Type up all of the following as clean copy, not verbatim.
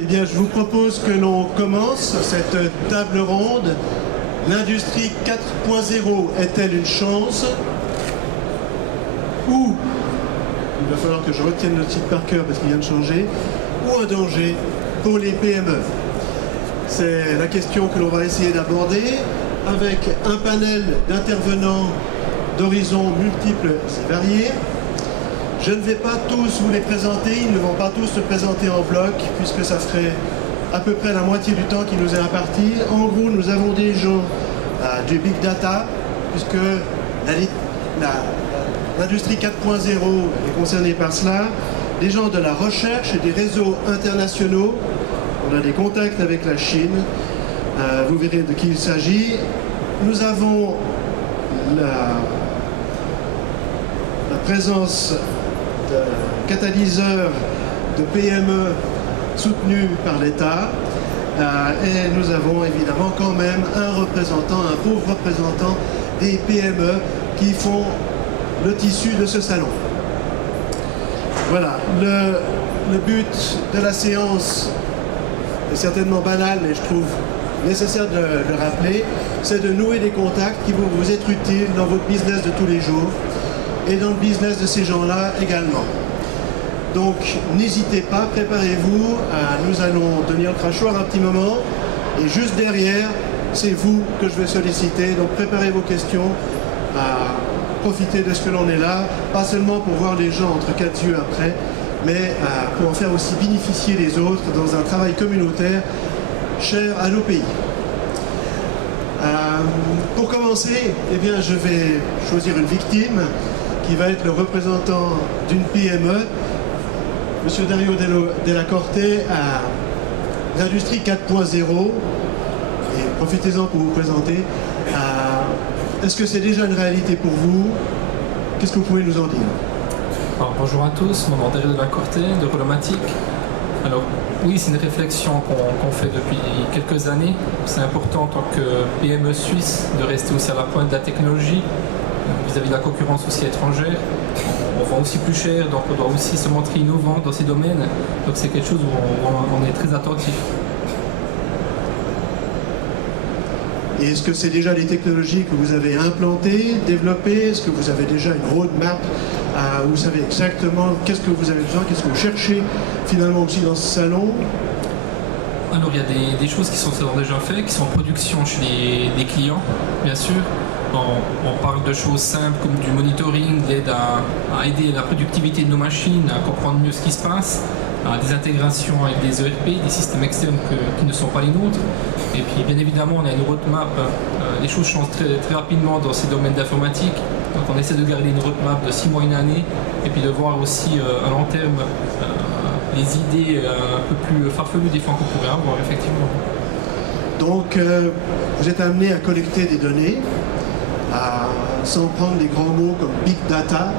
Eh bien, je vous propose que l'on commence cette table ronde. L'industrie 4.0 est-elle une chance ou, il va falloir que je retienne le titre par cœur parce qu'il vient de changer, ou un danger pour les PME? C'est la question que l'on va essayer d'aborder avec un panel d'intervenants d'horizons multiples et variés. Je ne vais pas tous vous les présenter, ils ne vont pas tous se présenter en bloc, puisque ça ferait à peu près la moitié du temps qui nous est imparti. En gros, nous avons des gens du Big Data, puisque l'industrie 4.0 est concernée par cela, des gens de la recherche et des réseaux internationaux. On a des contacts avec la Chine, vous verrez de qui il s'agit. Nous avons la présence de catalyseurs de PME soutenus par l'État. Et nous avons évidemment quand même un pauvre représentant des PME qui font le tissu de ce salon. Voilà, le but de la séance est certainement banal, mais je trouve nécessaire de le rappeler, c'est de nouer des contacts qui vont vous être utiles dans votre business de tous les jours et dans le business de ces gens-là également. Donc n'hésitez pas, préparez-vous, nous allons tenir le crachoir un petit moment et juste derrière, c'est vous que je vais solliciter, donc préparez vos questions, profitez de ce que l'on est là, pas seulement pour voir les gens entre quatre yeux après, mais pour en faire aussi bénéficier les autres dans un travail communautaire cher à nos pays. Pour commencer, eh bien, je vais choisir une victime qui va être le représentant d'une PME, Monsieur Dario Della Corte, à l'industrie 4.0. Et profitez-en pour vous présenter. Est-ce que c'est déjà une réalité pour vous? Qu'est-ce que vous pouvez nous en dire? Alors, bonjour à tous, mon nom est Dario Della Corte de Rolomatic. Alors oui, c'est une réflexion qu'on fait depuis quelques années. C'est important en tant que PME suisse de rester aussi à la pointe de la technologie vis-à-vis de la concurrence aussi étrangère. On vend aussi plus cher, donc on doit aussi se montrer innovant dans ces domaines. Donc c'est quelque chose où on est très attentif. Et est-ce que c'est déjà les technologies que vous avez implantées, développées? Est-ce que vous avez déjà une roadmap où vous savez exactement qu'est-ce que vous avez besoin, qu'est-ce que vous cherchez finalement aussi dans ce salon? Alors il y a des choses qui sont déjà faites, qui sont en production chez les clients, bien sûr. On parle de choses simples comme du monitoring, d'aide à aider la productivité de nos machines, à comprendre mieux ce qui se passe, des intégrations avec des ERP, des systèmes externes qui ne sont pas les nôtres. Et puis bien évidemment on a une roadmap, les choses changent très, très rapidement dans ces domaines d'informatique, donc on essaie de garder une roadmap de 6 mois, une année, et puis de voir aussi à long terme les idées un peu plus farfelues des fois qu'on pourrait avoir effectivement. Donc vous êtes amené à collecter des données, sans prendre des grands mots comme Big Data.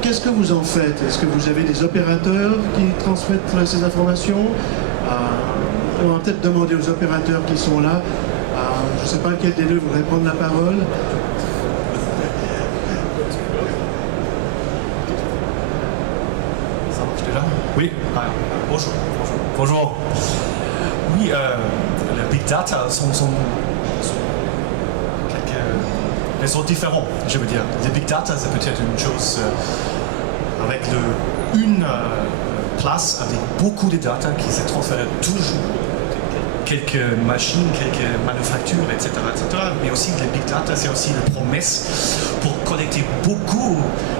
Qu'est-ce que vous en faites? Est-ce que vous avez des opérateurs qui transmettent ces informations? On va peut-être demander aux opérateurs qui sont là. Je ne sais pas lequel des deux voudrait prendre la parole. Ça marche déjà? Oui. Bonjour. Oui, les big data sont différents, je veux dire. Les big data, c'est peut-être une chose avec une place avec beaucoup de data qui se transfèrent toujours. Quelques machines, quelques manufactures, etc., etc. Mais aussi les big data, c'est aussi la promesse pour collecter beaucoup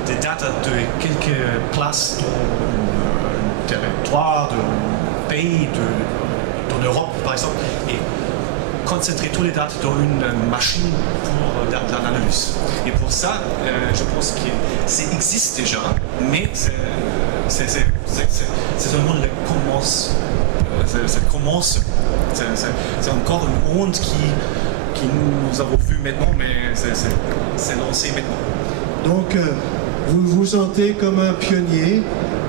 de data de quelques places dans territoire, de pays, dans l'Europe par exemple, et concentrer tous les dates dans une machine pour l'analyse. Et pour ça, je pense que ça existe déjà, mais c'est seulement le commence. C'est encore une honte qui nous avons vu maintenant, mais c'est lancé maintenant. Donc, vous vous sentez comme un pionnier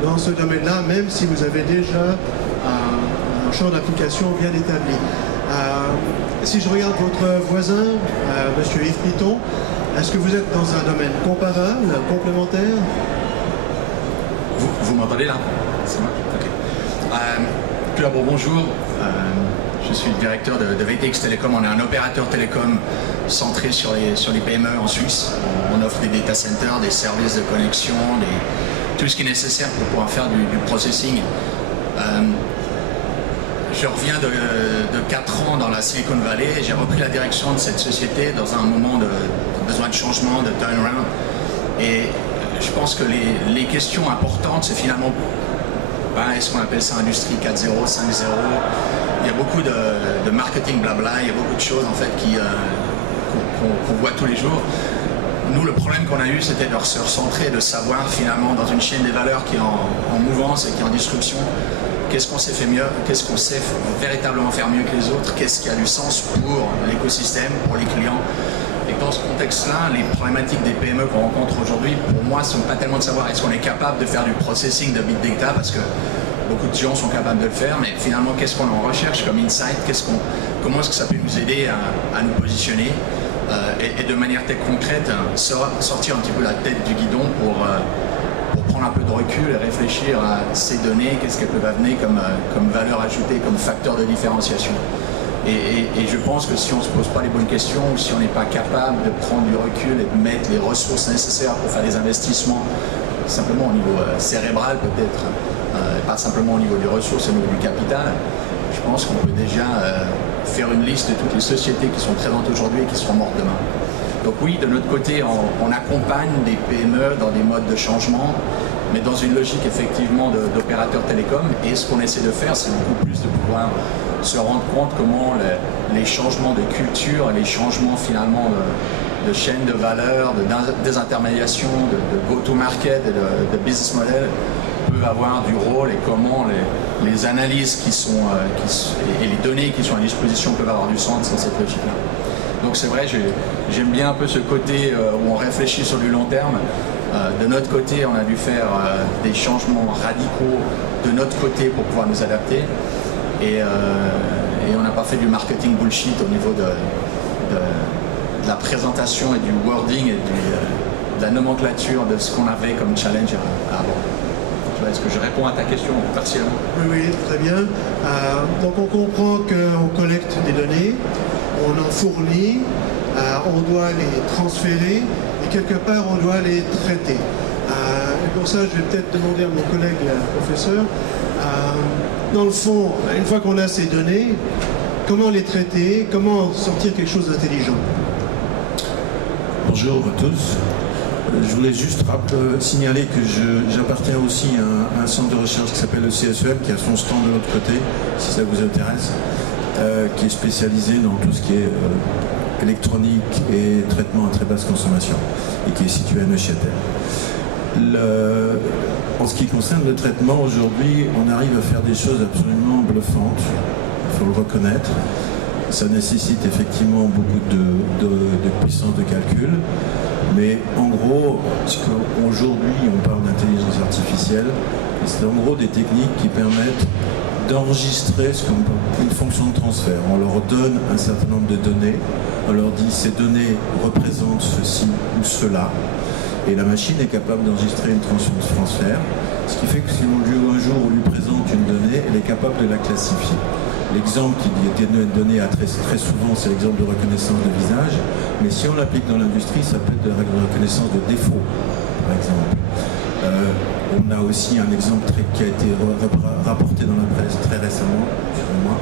dans ce domaine-là, même si vous avez déjà un champ d'application bien établi. Si je regarde votre voisin, Monsieur Yves Piton, est-ce que vous êtes dans un domaine comparable, complémentaire? Vous m'entendez là? C'est moi? Ok. Tout d'abord, bonjour. Je suis le directeur de VTX Telecom. On est un opérateur télécom centré sur les PME en Suisse. On offre des data centers, des services de connexion, tout ce qui est nécessaire pour pouvoir faire du processing. Je reviens de 4 ans dans la Silicon Valley et j'ai repris la direction de cette société dans un moment de besoin de changement, de turnaround. Et je pense que les questions importantes, c'est finalement, est-ce qu'on appelle ça industrie 4.0, 5.0? Il y a beaucoup de marketing blabla, il y a beaucoup de choses en fait qu'on voit tous les jours. Nous, le problème qu'on a eu, c'était de se recentrer, de savoir finalement dans une chaîne des valeurs qui est en mouvance et qui est en disruption, qu'est-ce qu'on sait fait mieux, qu'est-ce qu'on sait véritablement faire mieux que les autres, qu'est-ce qui a du sens pour l'écosystème, pour les clients. Et dans ce contexte-là, les problématiques des PME qu'on rencontre aujourd'hui, pour moi, ne sont pas tellement de savoir est-ce qu'on est capable de faire du processing de big data, parce que beaucoup de gens sont capables de le faire, mais finalement, qu'est-ce qu'on en recherche comme insight, comment est-ce que ça peut nous aider à nous positionner et de manière très concrète, sortir un petit peu la tête du guidon pour prendre un peu de recul et réfléchir à ces données, qu'est-ce qu'elles peuvent amener comme valeur ajoutée, comme facteur de différenciation. Et je pense que si on ne se pose pas les bonnes questions, ou si on n'est pas capable de prendre du recul et de mettre les ressources nécessaires pour faire des investissements, simplement au niveau cérébral peut-être, pas simplement au niveau des ressources, au niveau du capital, je pense qu'on peut déjà faire une liste de toutes les sociétés qui sont présentes aujourd'hui et qui seront mortes demain. Donc oui, de notre côté, on accompagne des PME dans des modes de changement, mais dans une logique effectivement d'opérateurs télécoms. Et ce qu'on essaie de faire, c'est beaucoup plus de pouvoir se rendre compte comment les changements de culture, les changements finalement de chaîne de valeur, de désintermédiation, de go-to-market et de business model peuvent avoir du rôle et comment les analyses et les données qui sont à disposition peuvent avoir du sens dans cette logique-là. Donc c'est vrai, j'aime bien un peu ce côté où on réfléchit sur du long terme. De notre côté, on a dû faire des changements radicaux de notre côté pour pouvoir nous adapter. Et on n'a pas fait du marketing bullshit au niveau de la présentation et du wording et de la nomenclature de ce qu'on avait comme challenge avant. Est-ce que je réponds à ta question partiellement? Oui, très bien. Donc on comprend qu'on collecte des données, on en fournit, on doit les transférer et quelque part on doit les traiter. Et pour ça, je vais peut-être demander à mon collègue professeur, dans le fond, une fois qu'on a ces données, comment les traiter, comment sortir quelque chose d'intelligent? Bonjour à tous. Je voulais juste signaler que j'appartiens aussi à un centre de recherche qui s'appelle le CSEM, qui a son stand de l'autre côté, si ça vous intéresse, qui est spécialisé dans tout ce qui est électronique et traitement à très basse consommation, et qui est situé à Neuchâtel. En ce qui concerne le traitement, aujourd'hui, on arrive à faire des choses absolument bluffantes, il faut le reconnaître. Ça nécessite effectivement beaucoup de puissance de calcul. Mais en gros, aujourd'hui on parle d'intelligence artificielle, et c'est en gros des techniques qui permettent d'enregistrer une fonction de transfert. On leur donne un certain nombre de données, on leur dit ces données représentent ceci ou cela, et la machine est capable d'enregistrer une fonction de transfert, ce qui fait que si un jour on lui présente une donnée, elle est capable de la classifier. L'exemple qui est donné très souvent, c'est l'exemple de reconnaissance de visage, mais si on l'applique dans l'industrie, ça peut être de la reconnaissance de défaut, par exemple. On a aussi un exemple qui a été rapporté dans la presse très récemment, excusez-moi,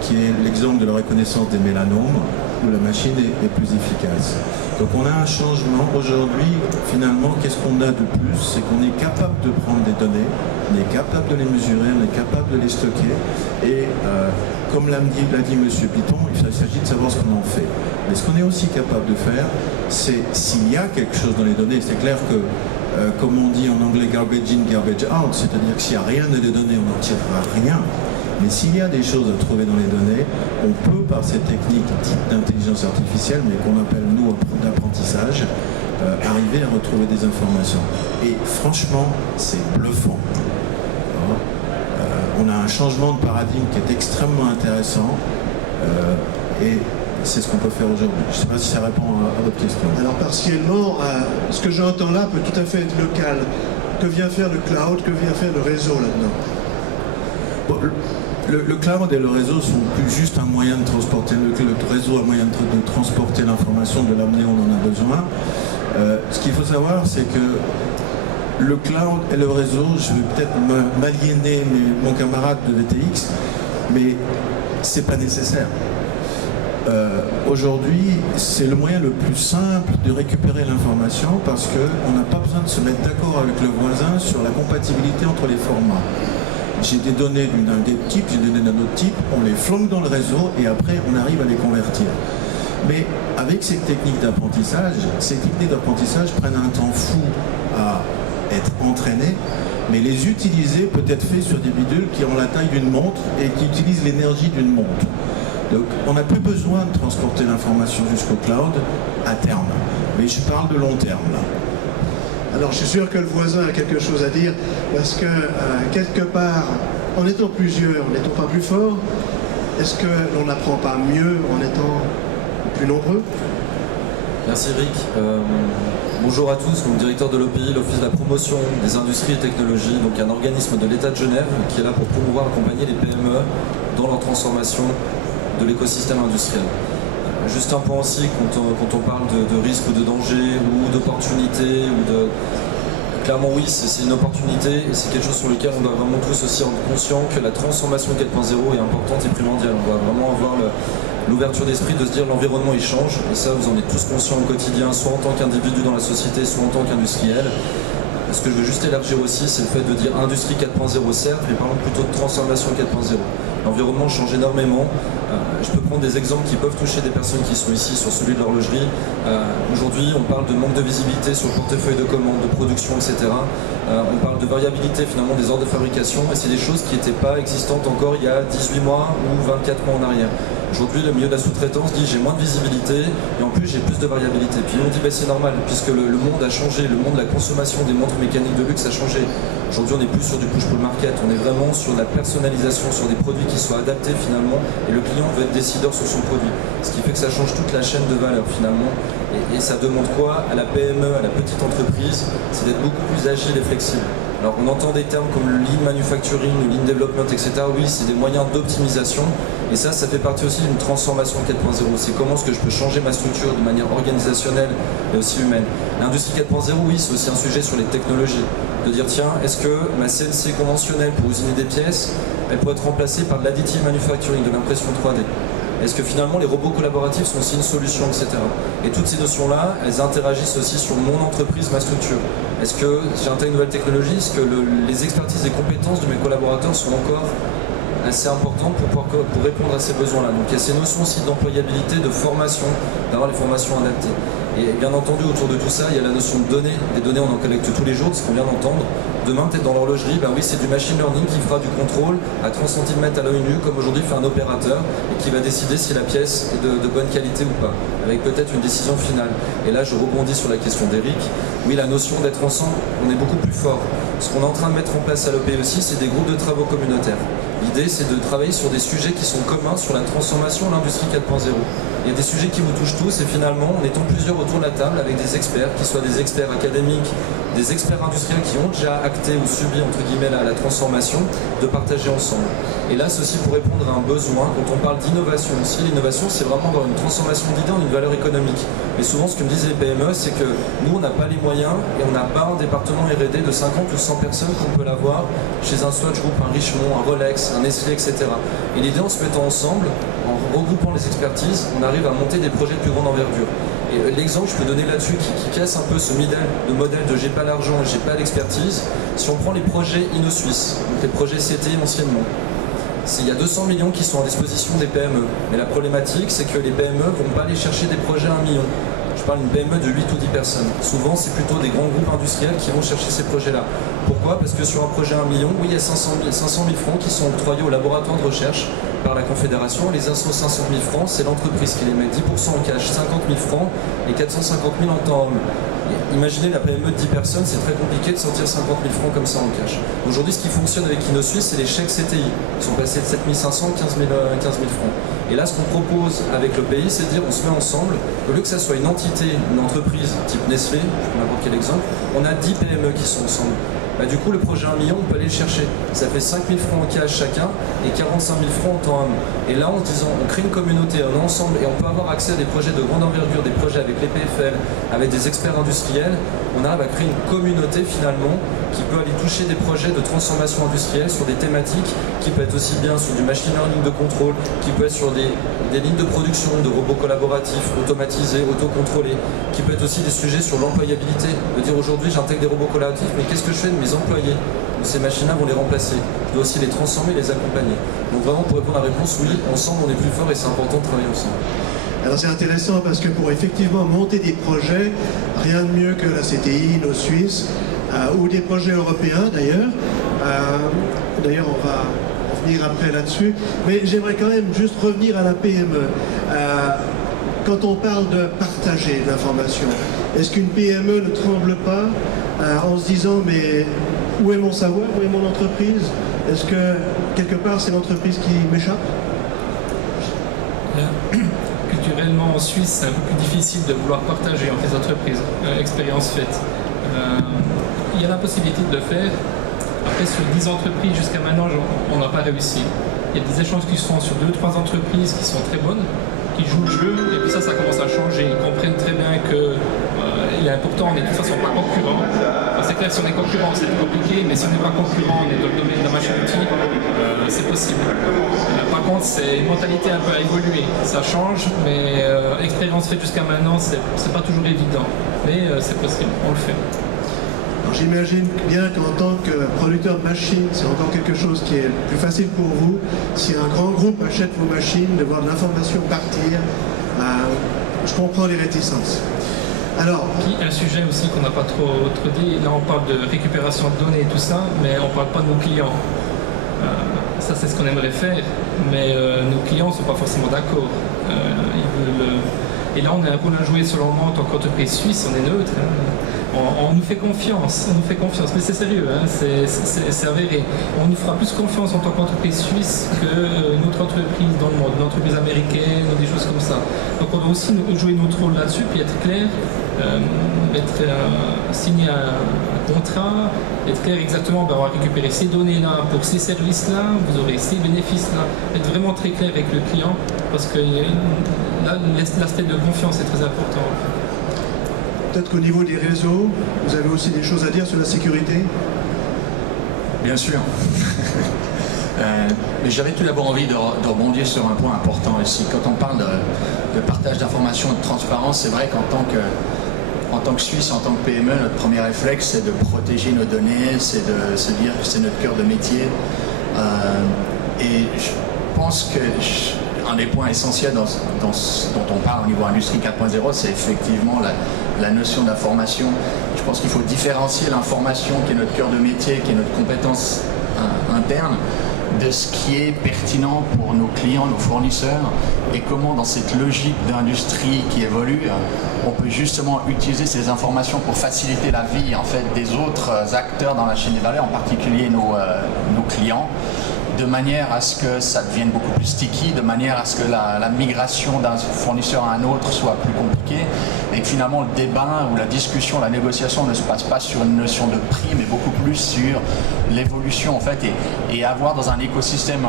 qui est l'exemple de la reconnaissance des mélanomes, où la machine est plus efficace. Donc on a un changement. Aujourd'hui, finalement, qu'est-ce qu'on a de plus? C'est qu'on est capable de prendre des données, on est capable de les mesurer, on est capable de les stocker, et comme l'a dit M. Piton, il s'agit de savoir ce qu'on en fait. Mais ce qu'on est aussi capable de faire, c'est s'il y a quelque chose dans les données, c'est clair que, comme on dit en anglais, garbage in, garbage out, c'est-à-dire que s'il n'y a rien de données, on n'en tirera rien. Mais s'il y a des choses à trouver dans les données, on peut, par ces techniques dites d'intelligence artificielle, mais qu'on appelle nous d'apprentissage, arriver à retrouver des informations. Et franchement, c'est bluffant. On a un changement de paradigme qui est extrêmement intéressant, et c'est ce qu'on peut faire aujourd'hui. Je ne sais pas si ça répond à votre question. Alors partiellement, ce que j'entends là peut tout à fait être local. Que vient faire le cloud, que vient faire le réseau là-dedans? Bon, le cloud et le réseau sont plus juste un moyen de transporter, le réseau un moyen de transporter l'information, de l'amener où on en a besoin. Ce qu'il faut savoir, c'est que le cloud et le réseau, je vais peut-être m'aliéner mon camarade de VTX, mais c'est pas nécessaire. Aujourd'hui, c'est le moyen le plus simple de récupérer l'information parce qu'on n'a pas besoin de se mettre d'accord avec le voisin sur la compatibilité entre les formats. J'ai des données d'un type, j'ai des données d'un autre type, on les flanque dans le réseau et après on arrive à les convertir. Mais avec ces techniques d'apprentissage prennent un temps fou à être entraînées, mais les utiliser peut être fait sur des bidules qui ont la taille d'une montre et qui utilisent l'énergie d'une montre. Donc on n'a plus besoin de transporter l'information jusqu'au cloud à terme. Mais je parle de long terme là. Alors je suis sûr que le voisin a quelque chose à dire, parce que quelque part, en étant plusieurs, n'étant pas plus fort, est-ce que l'on n'apprend pas mieux en étant plus nombreux? Merci Eric. Bonjour à tous, donc directeur de l'OPI, l'Office de la promotion des industries et technologies, donc un organisme de l'État de Genève qui est là pour promouvoir et accompagner les PME dans leur transformation de l'écosystème industriel. Juste un point aussi, quand on parle de risque ou de danger ou d'opportunité, clairement oui, c'est une opportunité et c'est quelque chose sur lequel on doit vraiment tous aussi rendre conscient que la transformation 4.0 est importante et primordiale. On doit vraiment avoir l'ouverture d'esprit de se dire l'environnement il change, et ça vous en êtes tous conscients au quotidien, soit en tant qu'individu dans la société, soit en tant qu'industriel. Ce que je veux juste élargir aussi, c'est le fait de dire industrie 4.0 certes, mais parlons plutôt de transformation 4.0. L'environnement change énormément. Je peux prendre des exemples qui peuvent toucher des personnes qui sont ici sur celui de l'horlogerie. Aujourd'hui, on parle de manque de visibilité sur le portefeuille de commandes, de production, etc. On parle de variabilité finalement des ordres de fabrication, et c'est des choses qui n'étaient pas existantes encore il y a 18 mois ou 24 mois en arrière. Aujourd'hui, le milieu de la sous-traitance dit j'ai moins de visibilité et en plus j'ai plus de variabilité. Puis on dit c'est normal puisque le monde a changé, le monde de la consommation des montres mécaniques de luxe a changé. Aujourd'hui, on n'est plus sur du push-pull market, on est vraiment sur la personnalisation, sur des produits qui soient adaptés finalement, et le client veut être décideur sur son produit. Ce qui fait que ça change toute la chaîne de valeur finalement. Et ça demande quoi à la PME, à la petite entreprise? C'est d'être beaucoup plus agile et flexible. Alors on entend des termes comme le lean manufacturing, le lean development, etc. Oui, c'est des moyens d'optimisation. Et ça fait partie aussi d'une transformation 4.0. C'est comment est-ce que je peux changer ma structure de manière organisationnelle et aussi humaine. L'industrie 4.0, oui, c'est aussi un sujet sur les technologies. De dire, tiens, est-ce que ma CNC conventionnelle pour usiner des pièces, elle pourrait être remplacée par de l'additive manufacturing, de l'impression 3D? Est-ce que finalement les robots collaboratifs sont aussi une solution, etc. Et toutes ces notions-là, elles interagissent aussi sur mon entreprise, ma structure. Est-ce que j'intègre une nouvelle technologie? Est-ce que les expertises et compétences de mes collaborateurs sont encore assez importantes pour répondre à ces besoins-là? Donc il y a ces notions aussi d'employabilité, de formation, d'avoir les formations adaptées. Et bien entendu, autour de tout ça, il y a la notion de données. Des données, on en collecte tous les jours, ce qu'on vient d'entendre. Demain, peut-être dans l'horlogerie, ben oui, c'est du machine learning qui fera du contrôle à 30 cm à l'œil nu, comme aujourd'hui fait un opérateur, et qui va décider si la pièce est de bonne qualité ou pas, avec peut-être une décision finale. Et là, je rebondis sur la question d'Eric. Oui, la notion d'être ensemble, on est beaucoup plus fort. Ce qu'on est en train de mettre en place à l'OPE aussi, c'est des groupes de travaux communautaires. L'idée, c'est de travailler sur des sujets qui sont communs sur la transformation de l'industrie 4.0. Il y a des sujets qui vous touchent tous, et finalement, en étant plusieurs autour de la table avec des experts, qui soient des experts académiques, des experts industriels qui ont déjà acté ou subi, entre guillemets, la transformation, de partager ensemble. Et là, ceci pour répondre à un besoin. Quand on parle d'innovation aussi, l'innovation, c'est vraiment avoir une transformation d'idées en une valeur économique. Mais souvent, ce que me disent les PME, c'est que nous, on n'a pas les moyens et on n'a pas un département R&D de 50 ou 100 personnes qu'on peut l'avoir chez un Swatch Group, un Richemont, un Rolex, un Nestlé, etc. Et l'idée, en se mettant ensemble, en regroupant les expertises, on arrive à monter des projets de plus grande envergure. Et l'exemple que je peux donner là-dessus qui casse un peu ce modèle de j'ai pas l'argent et j'ai pas l'expertise, si on prend les projets InnoSuisse, donc les projets CTI anciennement, il y a 200 millions qui sont à disposition des PME. Mais la problématique, c'est que les PME ne vont pas aller chercher des projets à 1 million. Je parle d'une PME de 8 ou 10 personnes. Souvent, c'est plutôt des grands groupes industriels qui vont chercher ces projets-là. Pourquoi? Parce que sur un projet à 1 million, oui, il y a 500 000 francs qui sont octroyés au laboratoire de recherche par la Confédération. Les 500 000 francs, c'est l'entreprise qui les met 10% en cash, 50 000 francs et 450 000 en temps homme. Imaginez la PME de 10 personnes, c'est très compliqué de sortir 50 000 francs comme ça en cash. Aujourd'hui, ce qui fonctionne avec InnoSuisse, c'est les chèques CTI, qui sont passés de 7 500 à 15 000 francs. Et là, ce qu'on propose avec le pays, c'est de dire on se met ensemble, au lieu que ça soit une entité, une entreprise type Nestlé, je prends n'importe quel exemple, on a 10 PME qui sont ensemble. bah, du coup le projet 1 million, on peut aller le chercher. Ça fait 5 000 francs en cash chacun et 45 000 francs en temps homme. Et là, en disant, on crée une communauté, on est ensemble et on peut avoir accès à des projets de grande envergure, des projets avec les PFL, avec des experts industriels, on arrive à créer une communauté finalement qui peut aller toucher des projets de transformation industrielle sur des thématiques qui peut être aussi bien sur du machine learning de contrôle, qui peut être sur des lignes de production, de robots collaboratifs, automatisés, autocontrôlés, qui peut être aussi des sujets sur l'employabilité. De dire aujourd'hui j'intègre des robots collaboratifs, mais qu'est-ce que je fais de mes employés? Ces machines-là vont les remplacer. Je dois aussi les transformer, les accompagner. Donc vraiment pour répondre à la réponse, oui, ensemble on est plus fort et c'est important de travailler ensemble. Alors c'est intéressant parce que pour effectivement monter des projets, rien de mieux que la CTI, nos Suisses, ou des projets européens d'ailleurs. D'ailleurs on va revenir après là-dessus. Mais j'aimerais quand même juste revenir à la PME. Quand on parle de partager l'information, est-ce qu'une PME ne tremble pas en se disant mais où est mon savoir, où est mon entreprise? Est-ce que quelque part c'est l'entreprise qui m'échappe? Culturellement en Suisse, c'est un peu plus difficile de vouloir partager entre les entreprises, expérience faite. Il y a la possibilité de le faire. Après, sur 10 entreprises jusqu'à maintenant, on n'a pas réussi. Il y a des échanges qui se font sur 2-3 entreprises qui sont très bonnes, qui jouent le jeu, et puis ça commence à changer. Ils comprennent très bien que il est important, on n'est de toute façon pas concurrents. C'est clair, si on est concurrent, c'est compliqué, mais si on n'est pas concurrent, on est dans le domaine de la machine-outil, c'est possible. Par contre, c'est une mentalité un peu à évoluer. Ça change, mais expérience faite jusqu'à maintenant, c'est pas toujours évident. Mais c'est possible, on le fait. J'imagine bien qu'en tant que producteur de machines, c'est encore quelque chose qui est plus facile pour vous. Si un grand groupe achète vos machines, de voir de l'information partir, je comprends les réticences. Alors, un sujet aussi qu'on n'a pas trop dit, là on parle de récupération de données et tout ça, mais on ne parle pas de nos clients. Ça c'est ce qu'on aimerait faire, mais nos clients ne sont pas forcément d'accord. Et là on a un rôle à jouer selon moi en tant qu'entreprise suisse, on est neutre. On nous fait confiance, mais c'est sérieux, hein, c'est avéré. On nous fera plus confiance en tant qu'entreprise suisse que notre entreprise dans le monde, une entreprise américaine ou des choses comme ça. Donc on doit aussi jouer notre rôle là-dessus, puis être clair, signer un contrat, être clair exactement, on va récupérer ces données-là pour ces services-là, vous aurez ces bénéfices-là. Être vraiment très clair avec le client, parce que là, l'aspect de confiance est très important. Peut-être qu'au niveau des réseaux, vous avez aussi des choses à dire sur la sécurité? Bien sûr. Mais j'avais tout d'abord envie de rebondir sur un point important ici. Quand on parle de partage d'informations et de transparence, c'est vrai qu'en tant que Suisse, en tant que PME, notre premier réflexe, c'est de protéger nos données, c'est de se dire que c'est notre cœur de métier. Et je pense que un des points essentiels dont on parle au niveau industrie 4.0, c'est effectivement la notion d'information. Je pense qu'il faut différencier l'information qui est notre cœur de métier, qui est notre compétence interne, de ce qui est pertinent pour nos clients, nos fournisseurs, et comment dans cette logique d'industrie qui évolue, on peut justement utiliser ces informations pour faciliter la vie en fait des autres acteurs dans la chaîne de valeur, en particulier nos clients, de manière à ce que ça devienne beaucoup plus sticky, de manière à ce que la migration d'un fournisseur à un autre soit plus compliquée, et que finalement le débat ou la discussion, la négociation ne se passe pas sur une notion de prix, mais beaucoup plus sur l'évolution en fait, et avoir dans un écosystème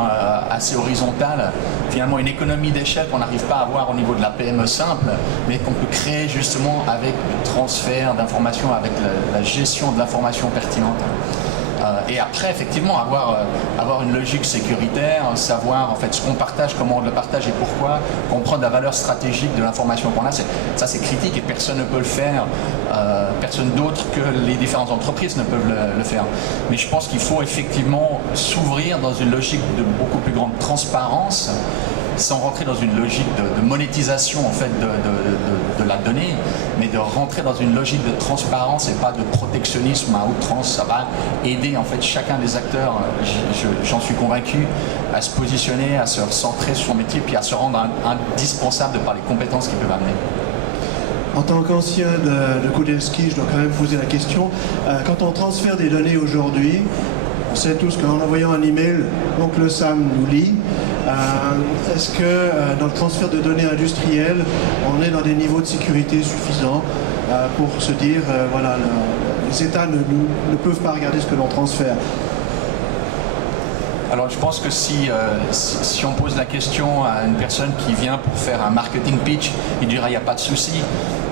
assez horizontal finalement une économie d'échelle qu'on n'arrive pas à avoir au niveau de la PME simple, mais qu'on peut créer justement avec le transfert d'informations, avec la gestion de l'information pertinente. Et après, effectivement, avoir une logique sécuritaire, savoir en fait ce qu'on partage, comment on le partage et pourquoi, comprendre la valeur stratégique de l'information qu'on a, ça c'est critique et personne ne peut le faire, personne d'autre que les différentes entreprises ne peuvent le faire. Mais je pense qu'il faut effectivement s'ouvrir dans une logique de beaucoup plus grande transparence, sans rentrer dans une logique de monétisation en fait de la donnée, mais de rentrer dans une logique de transparence et pas de protectionnisme à outrance. Ça va aider en fait chacun des acteurs, j'en suis convaincu, à se positionner, à se recentrer sur son métier, puis à se rendre indispensable de par les compétences qu'ils peuvent amener. En tant qu'ancien de Kudelski, je dois quand même poser la question. Quand on transfère des données aujourd'hui, on sait tous qu'en envoyant un email, Oncle Sam nous lit. Est-ce que dans le transfert de données industrielles, on est dans des niveaux de sécurité suffisants pour se dire, voilà, les les États ne peuvent pas regarder ce que l'on transfère. Alors je pense que si on pose la question à une personne qui vient pour faire un marketing pitch, il dira il n'y a pas de souci.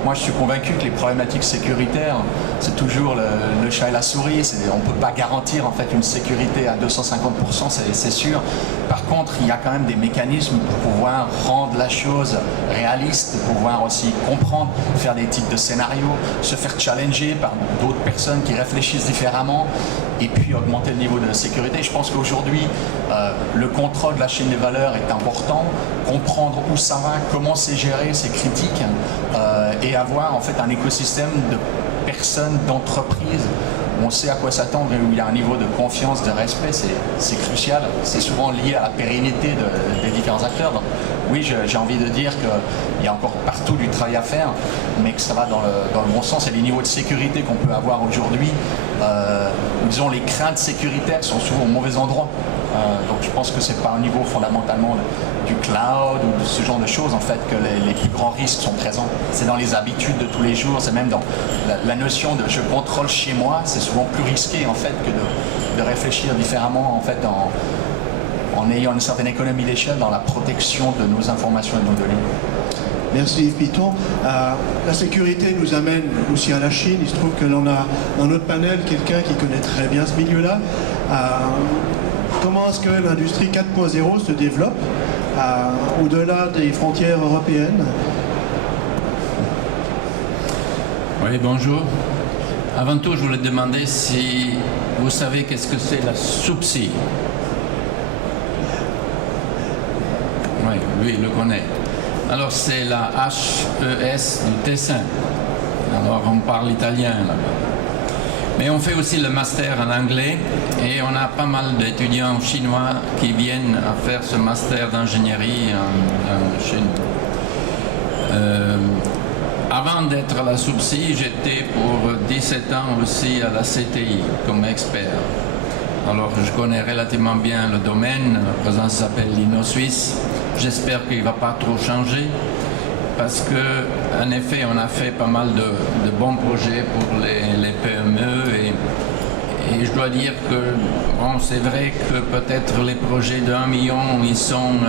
Moi je suis convaincu que les problématiques sécuritaires, c'est toujours le chat et la souris. On ne peut pas garantir en fait une sécurité à 250%, c'est sûr. Par contre, il y a quand même des mécanismes pour pouvoir rendre la chose réaliste, pour pouvoir aussi comprendre, faire des types de scénarios, se faire challenger par d'autres personnes qui réfléchissent différemment et puis augmenter le niveau de sécurité. Je pense qu'aujourd'hui, le contrôle de la chaîne des valeurs est important. Comprendre où ça va, comment c'est géré, c'est critique. Et avoir en fait un écosystème de personnes, d'entreprises, où on sait à quoi s'attendre et où il y a un niveau de confiance, de respect, c'est crucial. C'est souvent lié à la pérennité des différents acteurs. Donc, oui, j'ai envie de dire qu'il y a encore partout du travail à faire, mais que ça va dans le bon sens. Et les niveaux de sécurité qu'on peut avoir aujourd'hui, disons les craintes sécuritaires sont souvent au mauvais endroit. Donc je pense que c'est pas au niveau fondamentalement du cloud ou de ce genre de choses en fait que les plus grands risques sont présents. C'est dans les habitudes de tous les jours, c'est même dans la notion de je contrôle chez moi, c'est souvent plus risqué en fait que de réfléchir différemment en fait en ayant une certaine économie d'échelle dans la protection de nos informations et de nos données. Merci Yves Piton. La sécurité nous amène aussi à la Chine. Il se trouve que l'on a dans notre panel quelqu'un qui connaît très bien ce milieu-là. Comment est-ce que l'industrie 4.0 se développe au-delà des frontières européennes? Oui, bonjour. Avant tout, je voulais demander si vous savez qu'est-ce que c'est la SUPSI. Oui, lui, il le connaît. Alors, c'est la HES du Tessin. Alors, on parle italien là-bas. Mais on fait aussi le master en anglais et on a pas mal d'étudiants chinois qui viennent à faire ce master d'ingénierie en Chine. Avant d'être à la SUPSI, j'étais pour 17 ans aussi à la CTI comme expert. Alors je connais relativement bien le domaine, à présent ça s'appelle l'InnoSuisse. J'espère qu'il ne va pas trop changer. Parce qu'en effet, on a fait pas mal de bons projets pour les PME et je dois dire que bon, c'est vrai que peut-être les projets de 1 million, ils sont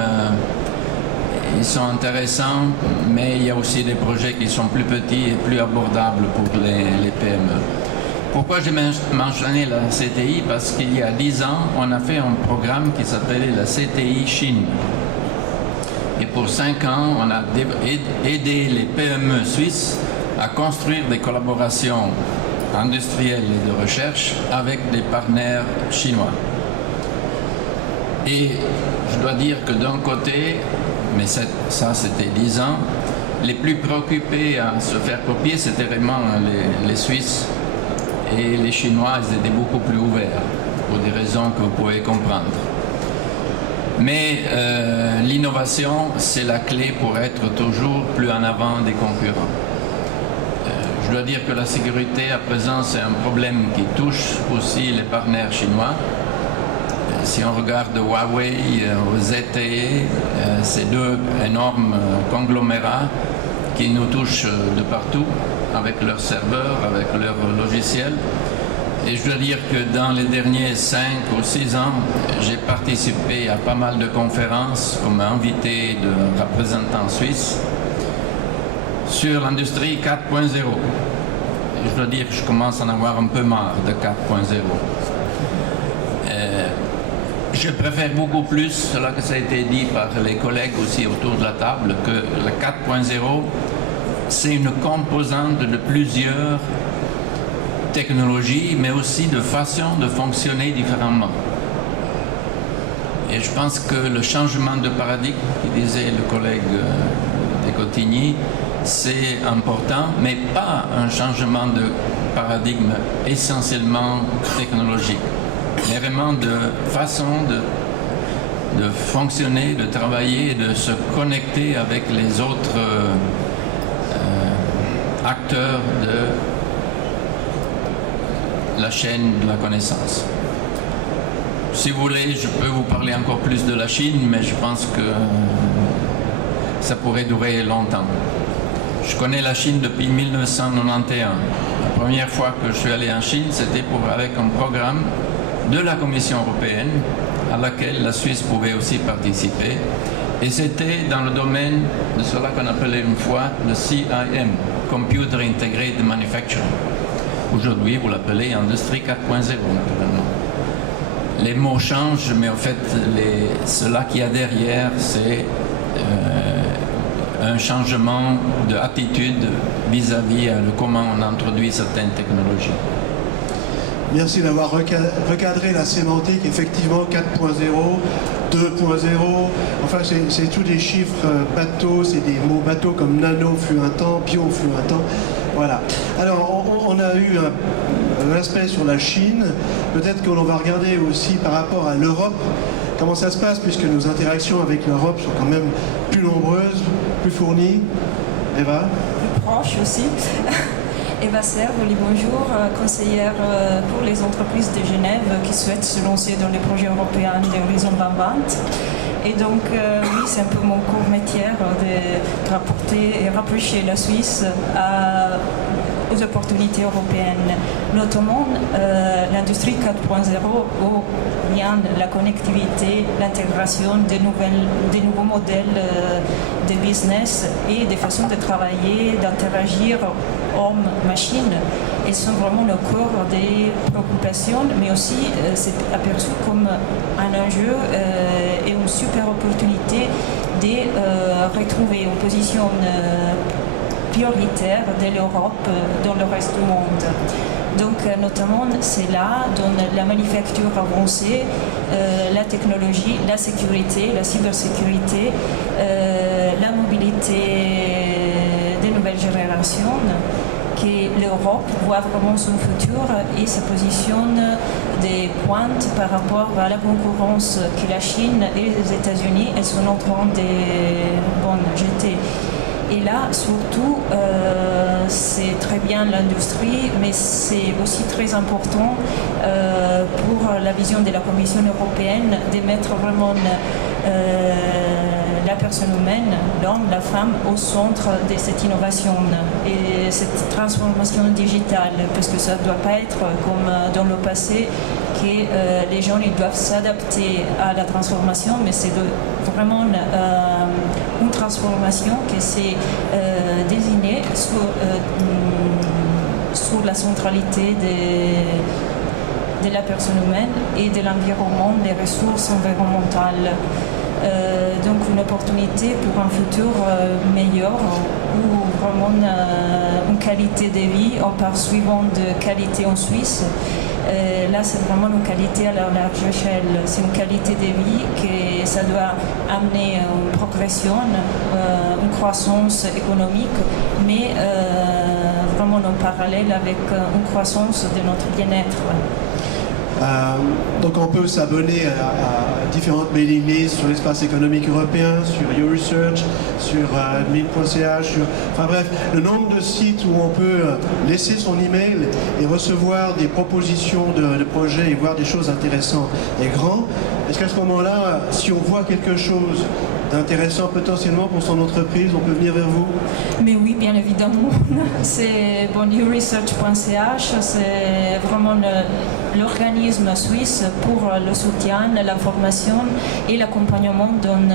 intéressants, mais il y a aussi des projets qui sont plus petits et plus abordables pour les PME. Pourquoi j'ai mentionné la CTI? Parce qu'il y a 10 ans, on a fait un programme qui s'appelait la CTI Chine. Et pour 5 ans, on a aidé les PME suisses à construire des collaborations industrielles et de recherche avec des partenaires chinois. Et je dois dire que d'un côté, mais ça c'était 10 ans, les plus préoccupés à se faire copier, c'était vraiment les Suisses. Et les Chinois, ils étaient beaucoup plus ouverts, pour des raisons que vous pouvez comprendre. Mais l'innovation, c'est la clé pour être toujours plus en avant des concurrents. Je dois dire que la sécurité, à présent, c'est un problème qui touche aussi les partenaires chinois. Si on regarde Huawei ou ZTE, ces deux énormes conglomérats qui nous touchent de partout, avec leurs serveurs, avec leurs logiciels. Et je dois dire que dans les derniers 5 ou 6 ans, j'ai participé à pas mal de conférences comme invité de représentants suisses sur l'industrie 4.0. Et je dois dire que je commence à en avoir un peu marre de 4.0. Je préfère beaucoup plus, cela que ça a été dit par les collègues aussi autour de la table, que le 4.0, c'est une composante de plusieurs technologies, mais aussi de façons de fonctionner différemment. Et je pense que le changement de paradigme, qui disait le collègue de Cotigny, c'est important, mais pas un changement de paradigme essentiellement technologique, mais vraiment de façon de fonctionner, de travailler, de se connecter avec les autres acteurs de la chaîne de la connaissance. Si vous voulez, je peux vous parler encore plus de la Chine, mais je pense que ça pourrait durer longtemps. Je connais la Chine depuis 1991. La première fois que je suis allé en Chine, c'était avec un programme de la Commission européenne à laquelle la Suisse pouvait aussi participer. Et c'était dans le domaine de cela qu'on appelait une fois le CIM, Computer Integrated Manufacturing. Aujourd'hui, vous l'appelez Industrie 4.0 naturellement. Les mots changent, mais en fait, cela qu'il y a derrière, c'est un changement d'attitude vis-à-vis de comment on introduit certaines technologies. Merci d'avoir recadré la sémantique, effectivement 4.0, 2.0, enfin c'est tous des chiffres bateaux, c'est des mots bateaux comme nano fut un temps, bio fut un temps, voilà. Alors on a eu un aspect sur la Chine, peut-être que l'on va regarder aussi par rapport à l'Europe, comment ça se passe puisque nos interactions avec l'Europe sont quand même plus nombreuses, plus fournies. Eva ? Plus proches aussi. Eva Servoli, bonjour, conseillère pour les entreprises de Genève qui souhaitent se lancer dans les projets européens d'Horizon 2020. Et donc, oui, c'est un peu mon court métier de rapporter et rapprocher la Suisse aux opportunités européennes, notamment l'industrie 4.0 où vient la connectivité, l'intégration des nouveaux modèles de business et des façons de travailler, d'interagir homme-machine. Elles sont vraiment le cœur des préoccupations, mais aussi c'est aperçu comme un enjeu et une super opportunité de retrouver une position prioritaire de l'Europe dans le reste du monde. Donc notamment c'est là dans la manufacture avancée, la technologie, la sécurité, la cybersécurité, la mobilité des nouvelles générations que l'Europe voit vraiment son futur et se positionne des pointes par rapport à la concurrence que la Chine et les États-Unis sont en train de jeter. Et là, surtout, c'est très bien l'industrie, mais c'est aussi très important pour la vision de la Commission européenne de mettre vraiment la personne humaine, l'homme, la femme, au centre de cette innovation et cette transformation digitale, parce que ça ne doit pas être comme dans le passé, que les gens ils doivent s'adapter à la transformation, mais c'est vraiment une transformation qui s'est désignée sur la centralité de la personne humaine et de l'environnement, des ressources environnementales. Donc une opportunité pour un futur meilleur où vraiment une qualité de vie en poursuivant de qualité en Suisse. Là, c'est vraiment une qualité à la large échelle. C'est une qualité de vie que ça doit amener une progression, une croissance économique, mais vraiment en parallèle avec une croissance de notre bien-être. Donc on peut s'abonner à différentes mailing lists sur l'espace économique européen, sur YouResearch, sur admin.ch, enfin bref, le nombre de sites où on peut laisser son email et recevoir des propositions de projets et voir des choses intéressantes est grand. Est-ce qu'à ce moment-là, si on voit quelque chose d'intéressant potentiellement pour son entreprise, on peut venir vers vous? Mais oui, bien évidemment. C'est youresearch.ch, c'est vraiment l'organisme suisse pour le soutien, l'information et l'accompagnement dans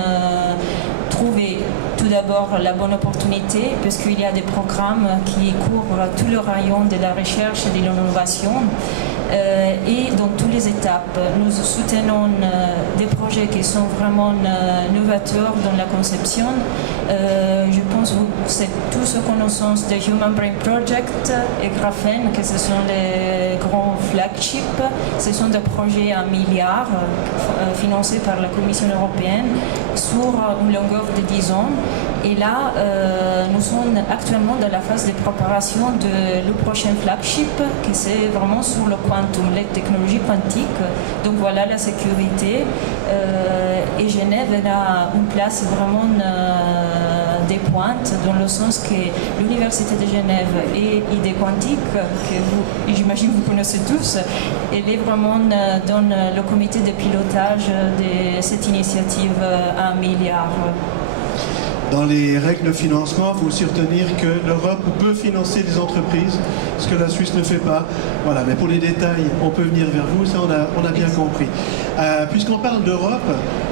trouver tout d'abord la bonne opportunité, parce qu'il y a des programmes qui couvrent tout le rayon de la recherche et de l'innovation. Et dans toutes les étapes, nous soutenons des projets qui sont vraiment novateurs dans la conception. Je pense que vous êtes tous connaissance de Human Brain Project et Graphene, que ce sont les grands flagships. Ce sont des projets à milliards financés par la Commission européenne sur une longueur de 10 ans. Et là, nous sommes actuellement dans la phase de préparation de le prochain flagship, qui c'est vraiment sur le quantum, les technologies quantiques. Donc voilà la sécurité. Et Genève a une place vraiment des pointes, dans le sens que l'Université de Genève et idée quantique, que j'imagine vous connaissez tous, elle est vraiment dans le comité de pilotage de cette initiative à 1 milliard. Dans les règles de financement, il faut aussi retenir que l'Europe peut financer des entreprises, ce que la Suisse ne fait pas. Voilà, mais pour les détails, on peut venir vers vous, ça on a bien compris. Puisqu'on parle d'Europe,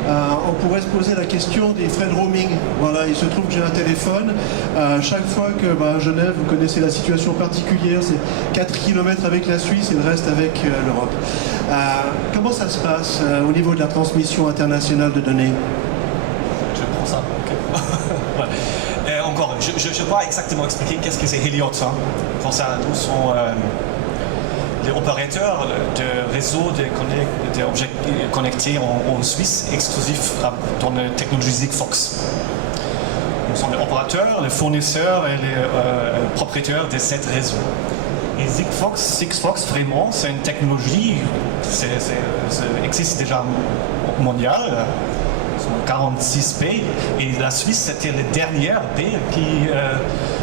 on pourrait se poser la question des frais de roaming. Voilà, il se trouve que j'ai un téléphone. Chaque fois que à Genève, vous connaissez la situation particulière, c'est 4 km avec la Suisse et le reste avec l'Europe. Comment ça se passe au niveau de la transmission internationale de données? Je prends ça. Ouais. Encore, je ne vais pas exactement expliquer qu'est-ce que c'est Heliot. Hein. Pour ça, nous sont les opérateurs de réseaux d'objets connectés en Suisse exclusifs dans la technologie Sigfox. Nous sommes les opérateurs, les fournisseurs et les propriétaires de ces réseaux. Et Sigfox vraiment, c'est une technologie, ça existe déjà mondial. 46 pays, et la Suisse c'était le dernier pays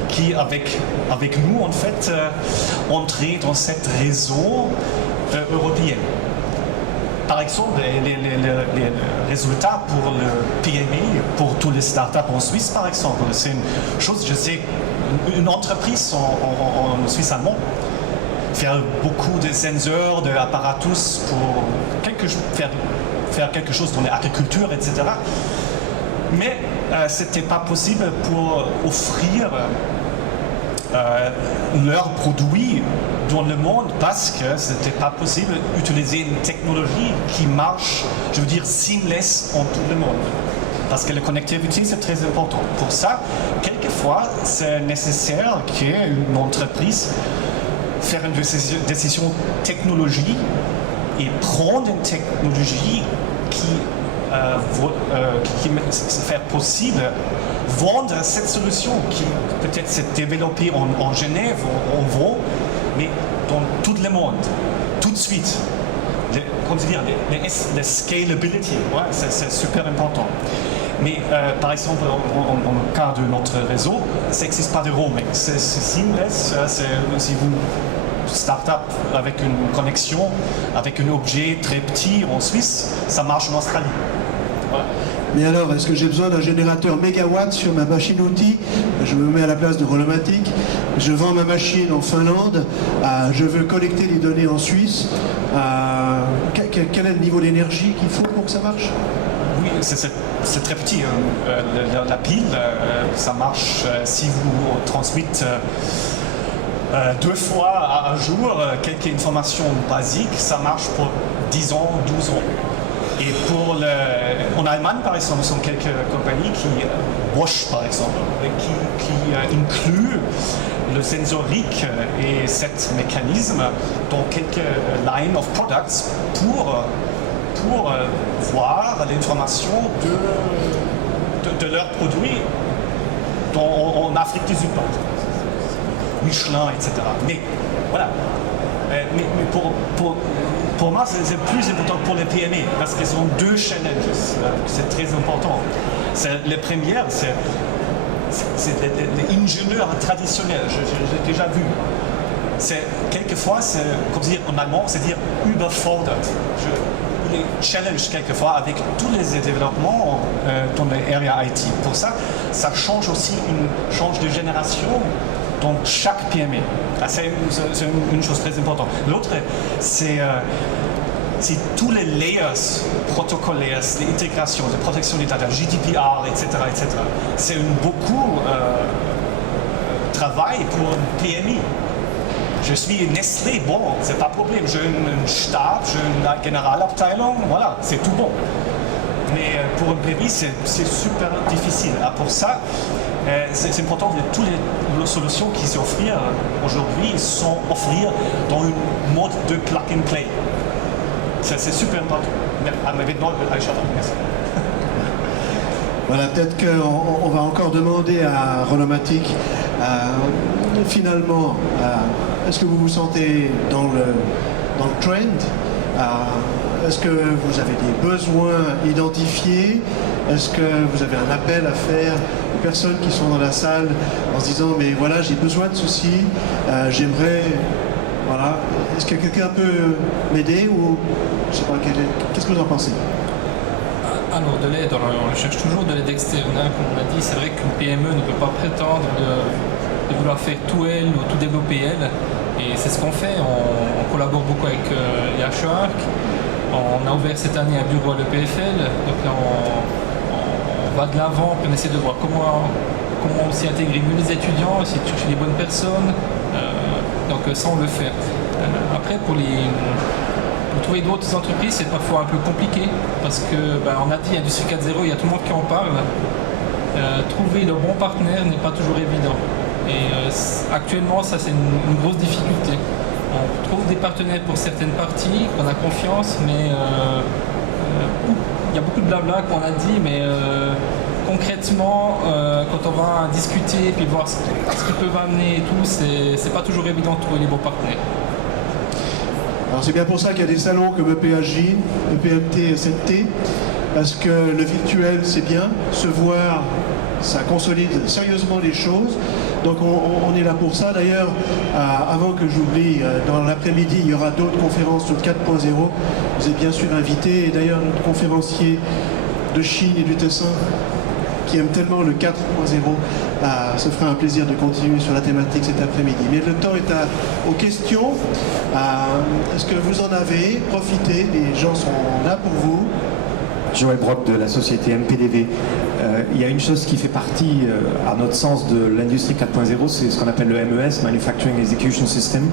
qui avec nous en fait entrait dans ce réseau européen. Par exemple, les résultats pour le PME, pour tous les startups en Suisse par exemple, c'est une chose, je sais, une entreprise en Suisse allemand faire beaucoup de sensors, d'apparatus pour faire quelque chose dans l'agriculture, etc. Mais ce n'était pas possible pour offrir leurs produits dans le monde parce que ce n'était pas possible d'utiliser une technologie qui marche, je veux dire, seamless en tout le monde. Parce que la connectivité, c'est très important. Pour ça, quelquefois, c'est nécessaire qu'une entreprise fasse une décision technologique et prendre une technologie qui fait possible vendre cette solution qui peut-être s'est développée en Genève, en Vaud, mais dans tout le monde, tout de suite. La scalability, ouais, c'est super important. Mais par exemple, en cas de notre réseau, ça n'existe pas de roaming. C'est seamless. Si vous start-up avec une connexion, avec un objet très petit en Suisse, ça marche en Australie. Voilà. Mais alors, est-ce que j'ai besoin d'un générateur mégawatt sur ma machine-outil? Je me mets à la place de Rolomatic, je vends ma machine en Finlande, je veux collecter les données en Suisse. Quel est le niveau d'énergie qu'il faut pour que ça marche? Oui, c'est très petit. La pile, ça marche si vous transmettez 2 fois à un jour quelques informations basiques, ça marche pour 10 ans, 12 ans. Et en Allemagne, par exemple, ce sont quelques compagnies qui, Bosch par exemple, qui incluent le sensorique et cet mécanisme dans quelques lines of products pour voir l'information de leurs produits en Afrique du Sud, par exemple. Michelin, etc. Mais voilà. Mais pour moi, c'est plus important pour les PME parce qu'ils ont 2 challenges. C'est très important. Le premier, c'est les ingénieurs traditionnels. J'ai déjà vu. Quelquefois, comme dire en allemand, c'est dire überfordert. Il est challenge quelquefois avec tous les développements dans l'area IT. Pour ça, ça change aussi change de génération dans chaque PME. C'est une chose très importante. L'autre, c'est tous les layers protocolaires, les intégrations, la protection des data, GDPR, etc. etc. C'est beaucoup de travail pour une PME. Je suis Nestlé, bon, c'est pas problème. J'ai une stab, j'ai une Generalabteilung, voilà, c'est tout bon. Mais pour une PME, c'est super difficile. Pour ça, c'est important que toutes les solutions qui s'offrent aujourd'hui sont offertes dans une mode de plug and play. C'est super important. Merci. Voilà, peut-être qu'on va encore demander à Rolomatic, finalement, est-ce que vous vous sentez dans le trend? Est-ce que vous avez des besoins identifiés? Est-ce que vous avez un appel à faire aux personnes qui sont dans la salle en se disant mais voilà, j'ai besoin de ceci, j'aimerais... Voilà. Est-ce que quelqu'un peut m'aider ou je sais pas, qu'est-ce que vous en pensez? Alors de l'aide, on cherche toujours de l'aide externe, hein. Comme on a dit, c'est vrai qu'une PME ne peut pas prétendre de vouloir faire tout elle ou tout développer elle. Et c'est ce qu'on fait, on collabore beaucoup avec Yashark. On a ouvert cette année un bureau à l'EPFL, donc là on va de l'avant, puis on essaie de voir comment aussi intégrer mieux les étudiants, essayer de chercher les bonnes personnes. Donc ça on le fait. Après pour trouver d'autres entreprises, c'est parfois un peu compliqué parce que on a dit Industrie 4.0, il y a tout le monde qui en parle. Trouver le bon partenaire n'est pas toujours évident. Et actuellement, ça c'est une grosse difficulté. On trouve des partenaires pour certaines parties, qu'on a confiance, mais il y a beaucoup de blabla qu'on a dit, mais concrètement, quand on va discuter et puis voir ce qu'ils peuvent amener et tout, c'est pas toujours évident de trouver les bons partenaires. Alors c'est bien pour ça qu'il y a des salons comme EPHJ, EPMT, SNT, parce que le virtuel c'est bien, se voir, ça consolide sérieusement les choses. Donc on est là pour ça. D'ailleurs, avant que j'oublie, dans l'après-midi, il y aura d'autres conférences sur 4.0. Vous êtes bien sûr invités. Et d'ailleurs, notre conférencier de Chine et du Tessin, qui aime tellement le 4.0, se fera un plaisir de continuer sur la thématique cet après-midi. Mais le temps est aux questions. Est-ce que vous en avez? Profitez, les gens sont là pour vous. Joël Brock de la société MPDV. Il y a une chose qui fait partie, à notre sens, de l'industrie 4.0, c'est ce qu'on appelle le MES, Manufacturing Execution System.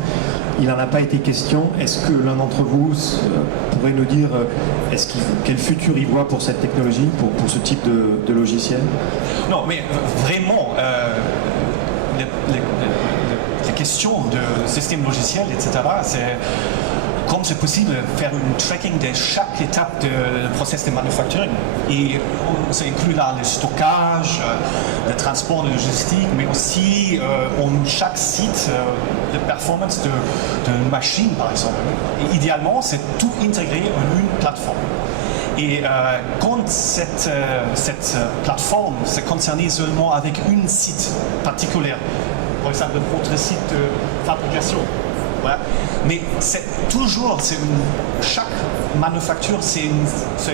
Il n'en a pas été question. Est-ce que l'un d'entre vous pourrait nous dire quel futur il voit pour cette technologie, pour ce type de logiciel? Non, mais vraiment, les questions de système logiciel, etc., c'est comme c'est possible de faire une tracking de chaque étape du process de manufacturing. Et ça inclut là le stockage, le transport, la logistique, mais aussi chaque site, la performance d'une machine, par exemple. Et idéalement, c'est tout intégré en une plateforme. Et quand cette plateforme s'est concernée seulement avec un site particulier, par exemple votre site de fabrication, voilà. Mais c'est toujours, chaque manufacture, c'est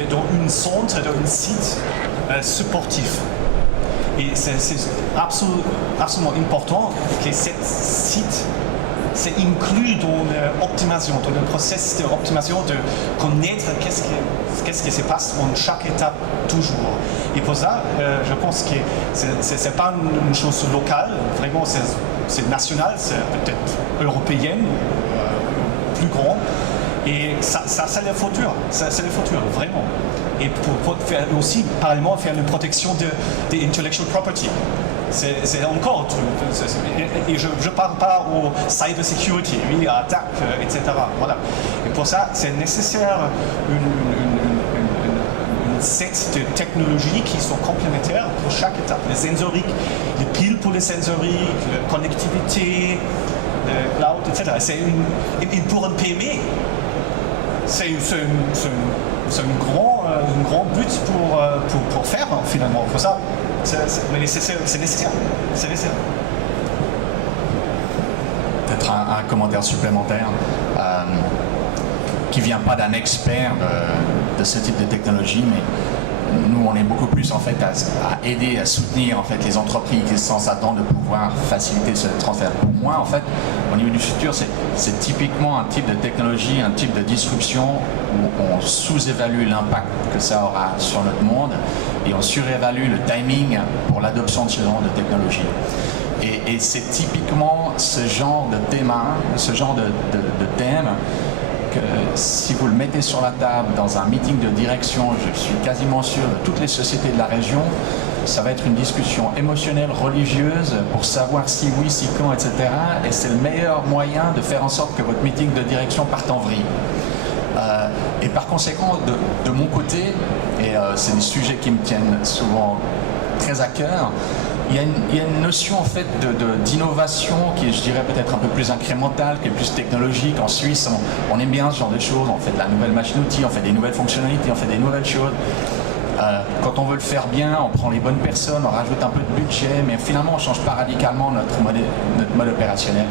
dans un centre, dans un site supportif. Et c'est absolument important que ce site c'est inclus dans l'optimisation, dans le processus d'optimisation, de connaître qu'est-ce qui se passe en chaque étape toujours. Et pour ça, je pense que ce n'est pas une chose locale, vraiment c'est national, c'est peut-être européenne, plus grand. Et ça c'est le futur, vraiment. Et pour faire aussi, parallèlement, faire une protection de intellectual property. C'est encore un truc. Et je ne parle pas au cyber security, oui, à attaque, etc. Voilà. Et pour ça, c'est nécessaire un set de technologies qui sont complémentaires pour chaque étape. Les sensoriques, les piles pour les sensoriques, la connectivité, le cloud, etc. Et pour un PME, c'est un grand but pour faire finalement. Pour ça, mais c'est nécessaire. Peut-être un commentaire supplémentaire qui vient pas d'un expert de ce type de technologie, mais nous on est beaucoup plus en fait à aider, à soutenir en fait les entreprises qui s'attendent de pouvoir faciliter ce transfert. Pour moi en fait, au niveau du futur, c'est typiquement un type de technologie, un type de disruption où on sous-évalue l'impact que ça aura sur notre monde et on surévalue le timing pour l'adoption de ce genre de technologie. Et c'est typiquement ce genre de thème, que si vous le mettez sur la table dans un meeting de direction, je suis quasiment sûr de toutes les sociétés de la région, ça va être une discussion émotionnelle, religieuse, pour savoir si oui, si quand, etc. Et c'est le meilleur moyen de faire en sorte que votre meeting de direction parte en vrille. Et par conséquent, de mon côté, et c'est des sujets qui me tiennent souvent très à cœur, il y a une notion en fait d'innovation qui est, je dirais, peut-être un peu plus incrémentale, qui est plus technologique. En Suisse, on aime bien ce genre de choses. On fait de la nouvelle machine-outil, on fait des nouvelles fonctionnalités, on fait des nouvelles choses. Quand on veut le faire bien, on prend les bonnes personnes, on rajoute un peu de budget, mais finalement, on ne change pas radicalement notre mode opérationnel.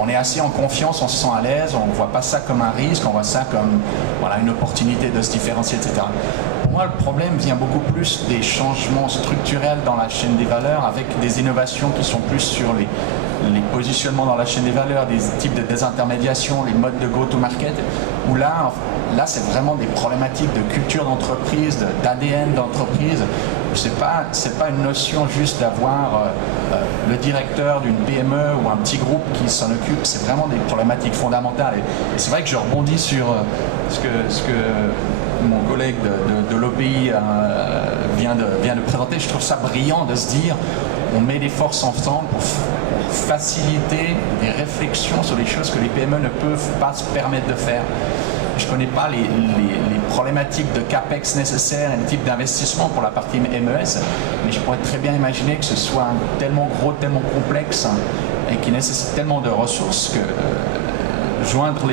On est assez en confiance, on se sent à l'aise, on ne voit pas ça comme un risque, on voit ça comme une opportunité de se différencier, etc. Pour moi, le problème vient beaucoup plus des changements structurels dans la chaîne des valeurs, avec des innovations qui sont plus sur les positionnements dans la chaîne des valeurs, des types de désintermédiation, les modes de go-to-market, où là c'est vraiment des problématiques de culture d'entreprise, d'ADN d'entreprise. C'est pas une notion juste d'avoir le directeur d'une PME ou un petit groupe qui s'en occupe, c'est vraiment des problématiques fondamentales. Et c'est vrai que je rebondis sur ce que mon collègue de l'OPI vient de présenter. Je trouve ça brillant de se dire on met des forces ensemble pour faciliter des réflexions sur les choses que les PME ne peuvent pas se permettre de faire. Je ne connais pas les problématiques de CAPEX nécessaires et le type d'investissement pour la partie MES, mais je pourrais très bien imaginer que ce soit tellement gros, tellement complexe et qui nécessite tellement de ressources que joindre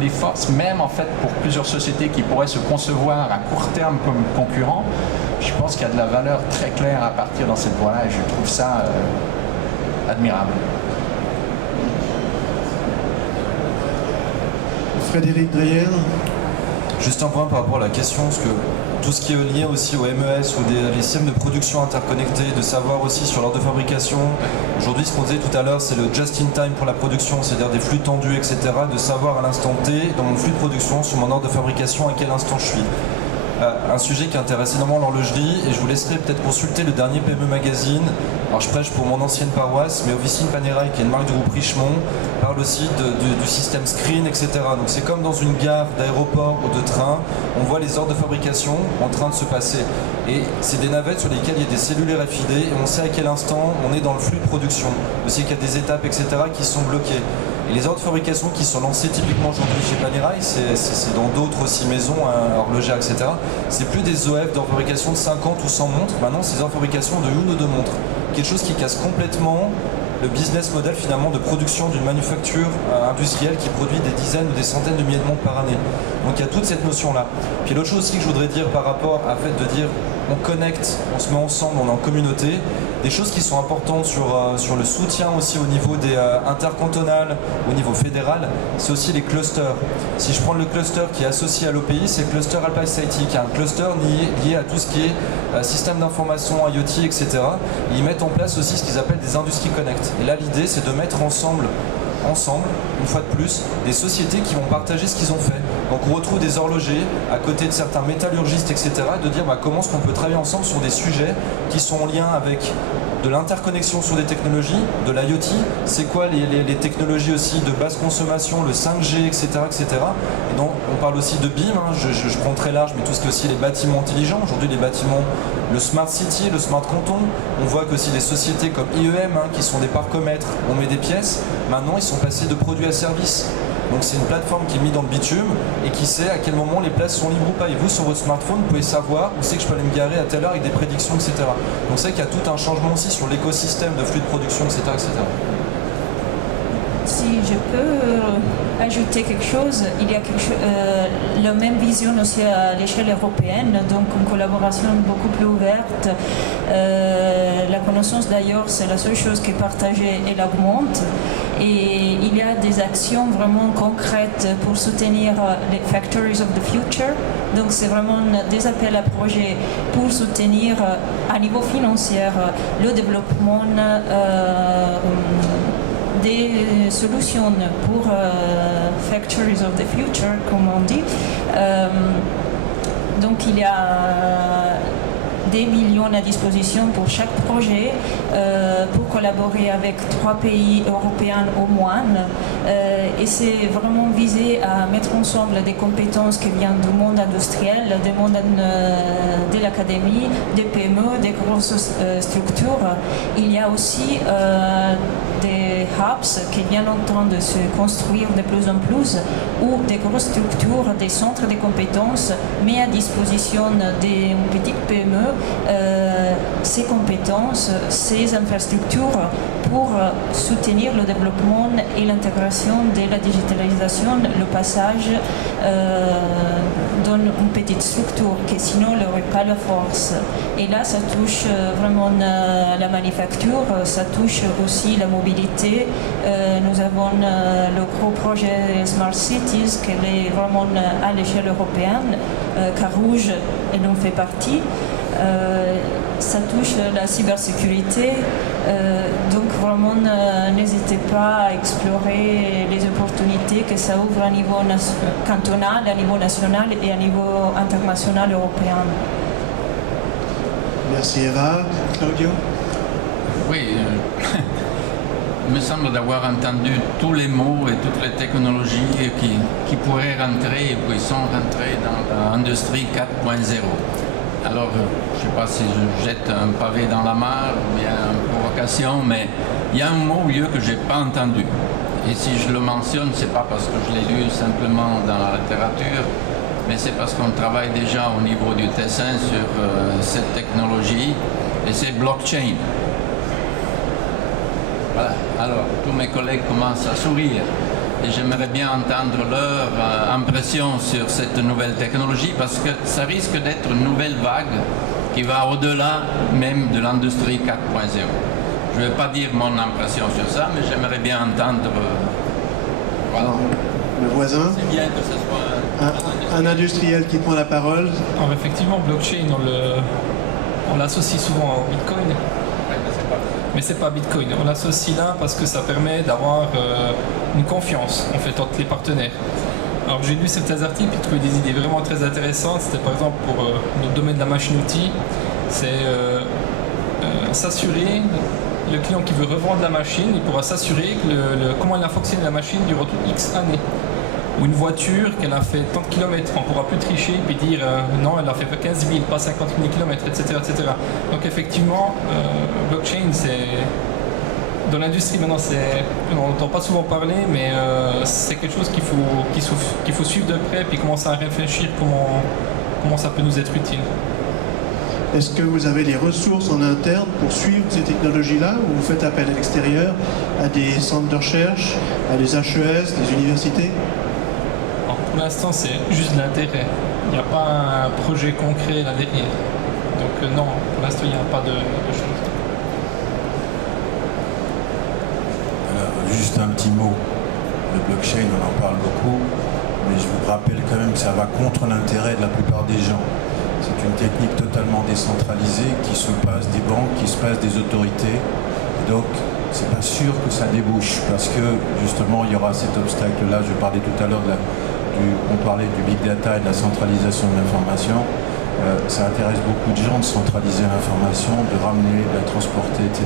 les forces, même en fait pour plusieurs sociétés qui pourraient se concevoir à court terme comme concurrents, je pense qu'il y a de la valeur très claire à partir dans cette voie-là et je trouve ça admirable. Frédéric Dreyer. Juste un point par rapport à la question, parce que tout ce qui est lié aussi au MES ou les systèmes de production interconnectés, de savoir aussi sur l'ordre de fabrication. Aujourd'hui, ce qu'on disait tout à l'heure, c'est le just-in-time pour la production, c'est-à-dire des flux tendus, etc. De savoir à l'instant T, dans mon flux de production, sur mon ordre de fabrication, à quel instant je suis. Un sujet qui intéresse énormément l'horlogerie, et je vous laisserai peut-être consulter le dernier PME Magazine. Alors je prêche pour mon ancienne paroisse, mais Officine Panerai, qui est une marque du groupe Richemont, parle aussi du système screen, etc. Donc c'est comme dans une gare d'aéroport ou de train, on voit les ordres de fabrication en train de se passer. Et c'est des navettes sur lesquelles il y a des cellules RFID, et on sait à quel instant on est dans le flux de production. Aussi qu'il y a des étapes, etc. qui sont bloquées. Et les ordres de fabrication qui sont lancés typiquement aujourd'hui chez Panerai, c'est dans d'autres aussi maisons, horlogères, etc. C'est plus des OF d'ordre de fabrication de 50 ou 100 montres, maintenant c'est des ordres de fabrication de 1 ou 2 montres. Quelque chose qui casse complètement le business model finalement de production d'une manufacture industrielle qui produit des dizaines ou des centaines de milliers de montres par année. Donc il y a toute cette notion-là. Puis l'autre chose aussi que je voudrais dire par rapport à fait de dire on connecte, on se met ensemble, on est en communauté, des choses qui sont importantes sur le soutien aussi au niveau des intercantonales, au niveau fédéral, c'est aussi les clusters. Si je prends le cluster qui est associé à l'OPI, c'est le cluster Alpine Society, qui est un cluster lié à tout ce qui est système d'information, IoT, etc. Et ils mettent en place aussi ce qu'ils appellent des industries connect. Et là, l'idée, c'est de mettre ensemble, une fois de plus, des sociétés qui vont partager ce qu'ils ont fait. Donc on retrouve des horlogers à côté de certains métallurgistes, etc. de dire comment est-ce qu'on peut travailler ensemble sur des sujets qui sont en lien avec de l'interconnexion sur des technologies, de l'IoT, c'est quoi les technologies aussi de basse consommation, le 5G, etc. etc. Et donc on parle aussi de BIM, je prends très large, mais tout ce qui est aussi les bâtiments intelligents. Aujourd'hui les bâtiments, le Smart City, le Smart Canton, on voit qu'aussi des sociétés comme IEM, qui sont des parcomètres, on met des pièces, maintenant ils sont passés de produits à services. Donc c'est une plateforme qui est mise dans le bitume et qui sait à quel moment les places sont libres ou pas. Et vous, sur votre smartphone, vous pouvez savoir où c'est que je peux aller me garer à telle heure avec des prédictions, etc. Donc c'est qu'il y a tout un changement aussi sur l'écosystème de flux de production, etc. etc. Si je peux ajouter quelque chose, il y a la même vision aussi à l'échelle européenne, donc une collaboration beaucoup plus ouverte. La connaissance d'ailleurs, c'est la seule chose qui est partagée et l'augmente. Et il y a des actions vraiment concrètes pour soutenir les Factories of the Future. Donc c'est vraiment des appels à projets pour soutenir à niveau financier le développement des solutions pour Factories of the Future, comme on dit. Donc il y a des millions à disposition pour chaque projet pour collaborer avec 3 pays européens au moins. Et c'est vraiment visé à mettre ensemble des compétences qui viennent du monde industriel, du monde de l'académie, des PME, des grosses structures. Il y a aussi des hubs qui viennent en train de se construire de plus en plus, où des grosses structures, des centres de compétences mettent à disposition des petites PME ces compétences, ces infrastructures pour soutenir le développement et l'intégration de la digitalisation, le passage dans une petite structure qui sinon n'aurait pas la force. Et là, ça touche vraiment la manufacture, ça touche aussi la mobilité. Nous nous avons le gros projet Smart Cities qui est vraiment à l'échelle européenne. Carouge, elle en fait partie. Ça touche la cybersécurité, donc vraiment n'hésitez pas à explorer les opportunités que ça ouvre à niveau cantonal, à niveau national et à niveau international européen. Merci Eva. Claudio? Oui, il me semble d'avoir entendu tous les mots et toutes les technologies qui pourraient rentrer et qui sont rentrées dans l'industrie 4.0. Alors, je ne sais pas si je jette un pavé dans la mare ou bien une provocation, mais il y a un mot au lieu que je n'ai pas entendu. Et si je le mentionne, ce n'est pas parce que je l'ai lu simplement dans la littérature, mais c'est parce qu'on travaille déjà au niveau du Tessin sur cette technologie, et c'est blockchain. Voilà, alors tous mes collègues commencent à sourire. Et j'aimerais bien entendre leur impression sur cette nouvelle technologie parce que ça risque d'être une nouvelle vague qui va au-delà même de l'industrie 4.0. Je ne vais pas dire mon impression sur ça, mais j'aimerais bien entendre... voilà. Le voisin? C'est bien que ce soit un industriel qui prend la parole. Alors effectivement, blockchain, on l'associe souvent au Bitcoin. Mais c'est pas Bitcoin. On l'associe là parce que ça permet d'avoir une confiance en fait entre les partenaires. Alors j'ai lu certains articles et trouvé des idées vraiment très intéressantes. C'était par exemple pour le domaine de la machine-outil, c'est s'assurer, le client qui veut revendre la machine, il pourra s'assurer que comment elle a fonctionné la machine durant toute X années. Ou une voiture qu'elle a fait tant de kilomètres, on ne pourra plus tricher puis dire non, elle a fait 15 000, pas 50 000 kilomètres, etc., etc. Donc effectivement, blockchain, c'est dans l'industrie maintenant, on n'entend pas souvent parler, mais c'est quelque chose qu'il faut suivre de près puis commencer à réfléchir comment ça peut nous être utile. Est-ce que vous avez les ressources en interne pour suivre ces technologies-là ou vous faites appel à l'extérieur, à des centres de recherche, à des HES, des universités? Pour l'instant, c'est juste de l'intérêt. Il n'y a pas un projet concret là derrière. Donc non, pour l'instant, il n'y a pas de choses. Juste un petit mot. Le blockchain, on en parle beaucoup, mais je vous rappelle quand même que ça va contre l'intérêt de la plupart des gens. C'est une technique totalement décentralisée qui se passe des banques, qui se passe des autorités. Et donc, c'est pas sûr que ça débouche parce que justement, il y aura cet obstacle-là. Je parlais tout à l'heure on parlait du big data et de la centralisation de l'information. Ça intéresse beaucoup de gens de centraliser l'information, de ramener, de la transporter, etc.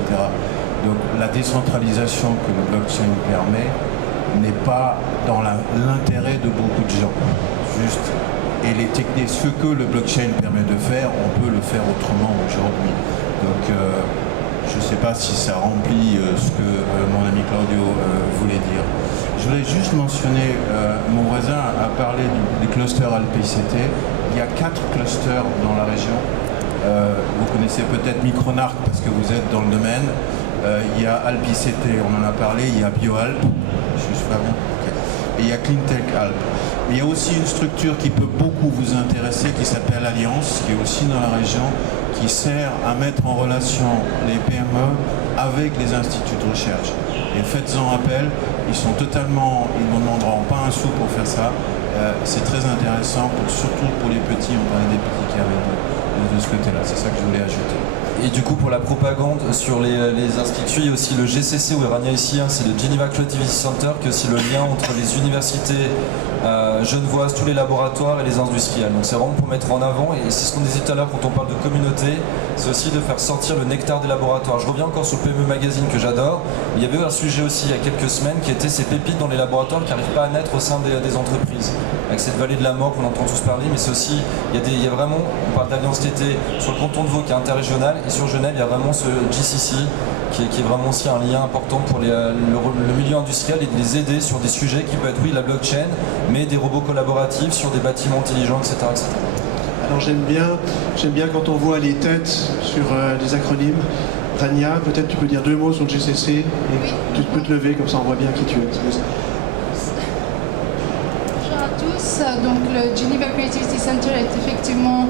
Donc la décentralisation que le blockchain permet n'est pas dans l'intérêt de beaucoup de gens. Juste. Et les techniques, ce que le blockchain permet de faire, on peut le faire autrement aujourd'hui. Donc je ne sais pas si ça remplit ce que mon ami Claudio voulait dire. Je voulais juste mentionner, mon voisin a parlé du cluster ALPICT. Il y a 4 clusters dans la région. Vous connaissez peut-être Micronarc parce que vous êtes dans le domaine. Il y a ALPICT, on en a parlé. Il y a BioAlp. Je suis pas bon. Okay. Et il y a CleanTech Alp. Mais il y a aussi une structure qui peut beaucoup vous intéresser qui s'appelle Alliance, qui est aussi dans la région, qui sert à mettre en relation les PME avec les instituts de recherche. Et faites-en appel, ils ne vous demanderont pas un sou pour faire ça. C'est très intéressant, surtout pour les petits, on parlait des petits qui arrivent de ce côté-là. C'est ça que je voulais ajouter. Et du coup, pour la propagande sur les instituts, il y a aussi le GCC où Rania ici, c'est le Geneva Creativity Center, qui est aussi le lien entre les universités genevoises, tous les laboratoires et les industriels. Donc c'est vraiment pour mettre en avant, et c'est ce qu'on disait tout à l'heure quand on parle de communauté, c'est aussi de faire sortir le nectar des laboratoires. Je reviens encore sur le PME Magazine que j'adore. Il y avait un sujet aussi il y a quelques semaines qui était ces pépites dans les laboratoires qui n'arrivent pas à naître au sein des entreprises. Avec cette vallée de la mort qu'on entend tous parler, mais c'est aussi, il y a vraiment, on parle d'Alliance TT sur le canton de Vaud qui est interrégional, et sur Genève il y a vraiment ce GCC qui est vraiment aussi un lien important pour le milieu industriel et de les aider sur des sujets qui peuvent être, oui, la blockchain, mais des robots collaboratifs sur des bâtiments intelligents, etc. etc. Alors j'aime bien quand on voit les têtes sur des acronymes. Rania, peut-être tu peux dire 2 mots sur le GCC et oui. Tu peux te lever, comme ça on voit bien qui tu es. Bonjour à tous. Donc le Geneva Creativity Center est effectivement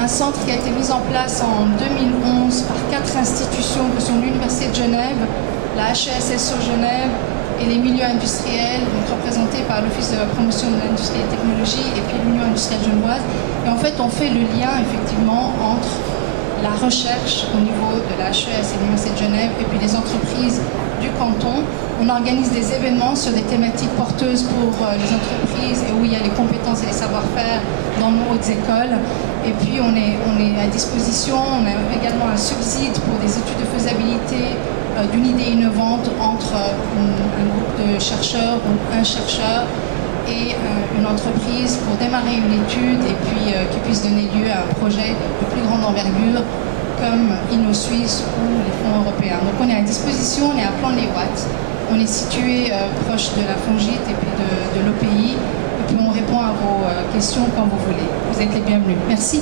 un centre qui a été mis en place en 2011 par 4 institutions que sont l'Université de Genève, la HESS sur Genève et les milieux industriels, donc représentés par l'Office de la promotion de l'industrie et technologie et puis l'Union industrielle genevoise. Et en fait, on fait le lien effectivement entre la recherche au niveau de la HES et l'Université de Genève et puis les entreprises du canton. On organise des événements sur des thématiques porteuses pour les entreprises et où il y a les compétences et les savoir-faire dans nos hautes écoles. Et puis on est à disposition, on a également un subside pour des études de faisabilité d'une idée innovante entre un groupe de chercheurs ou un chercheur et une entreprise pour démarrer une étude et puis qui puisse donner lieu à un projet de plus grande envergure comme InnoSuisse ou les fonds européens. Donc on est à disposition, on est à Plan-les-Ouates, on est situé proche de la Fongite et puis de l'OPI, et puis on répond à vos questions quand vous voulez. Vous êtes les bienvenus. Merci.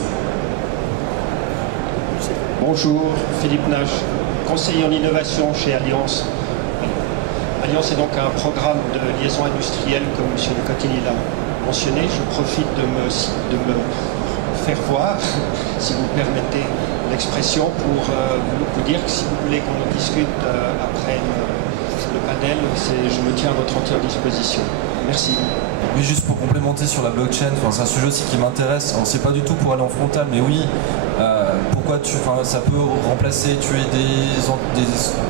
Bonjour, Philippe Nash, conseiller en innovation chez Alliance. Alliance est donc un programme de liaison industrielle, comme M. Lecotini l'a mentionné. Je profite de me faire voir, si vous permettez l'expression, pour vous dire que si vous voulez qu'on en discute après le panel, je me tiens à votre entière disposition. Merci. Oui, juste pour complémenter sur la blockchain, c'est un sujet aussi qui m'intéresse. C'est pas du tout pour aller en frontal, mais oui, pourquoi ça peut remplacer, tuer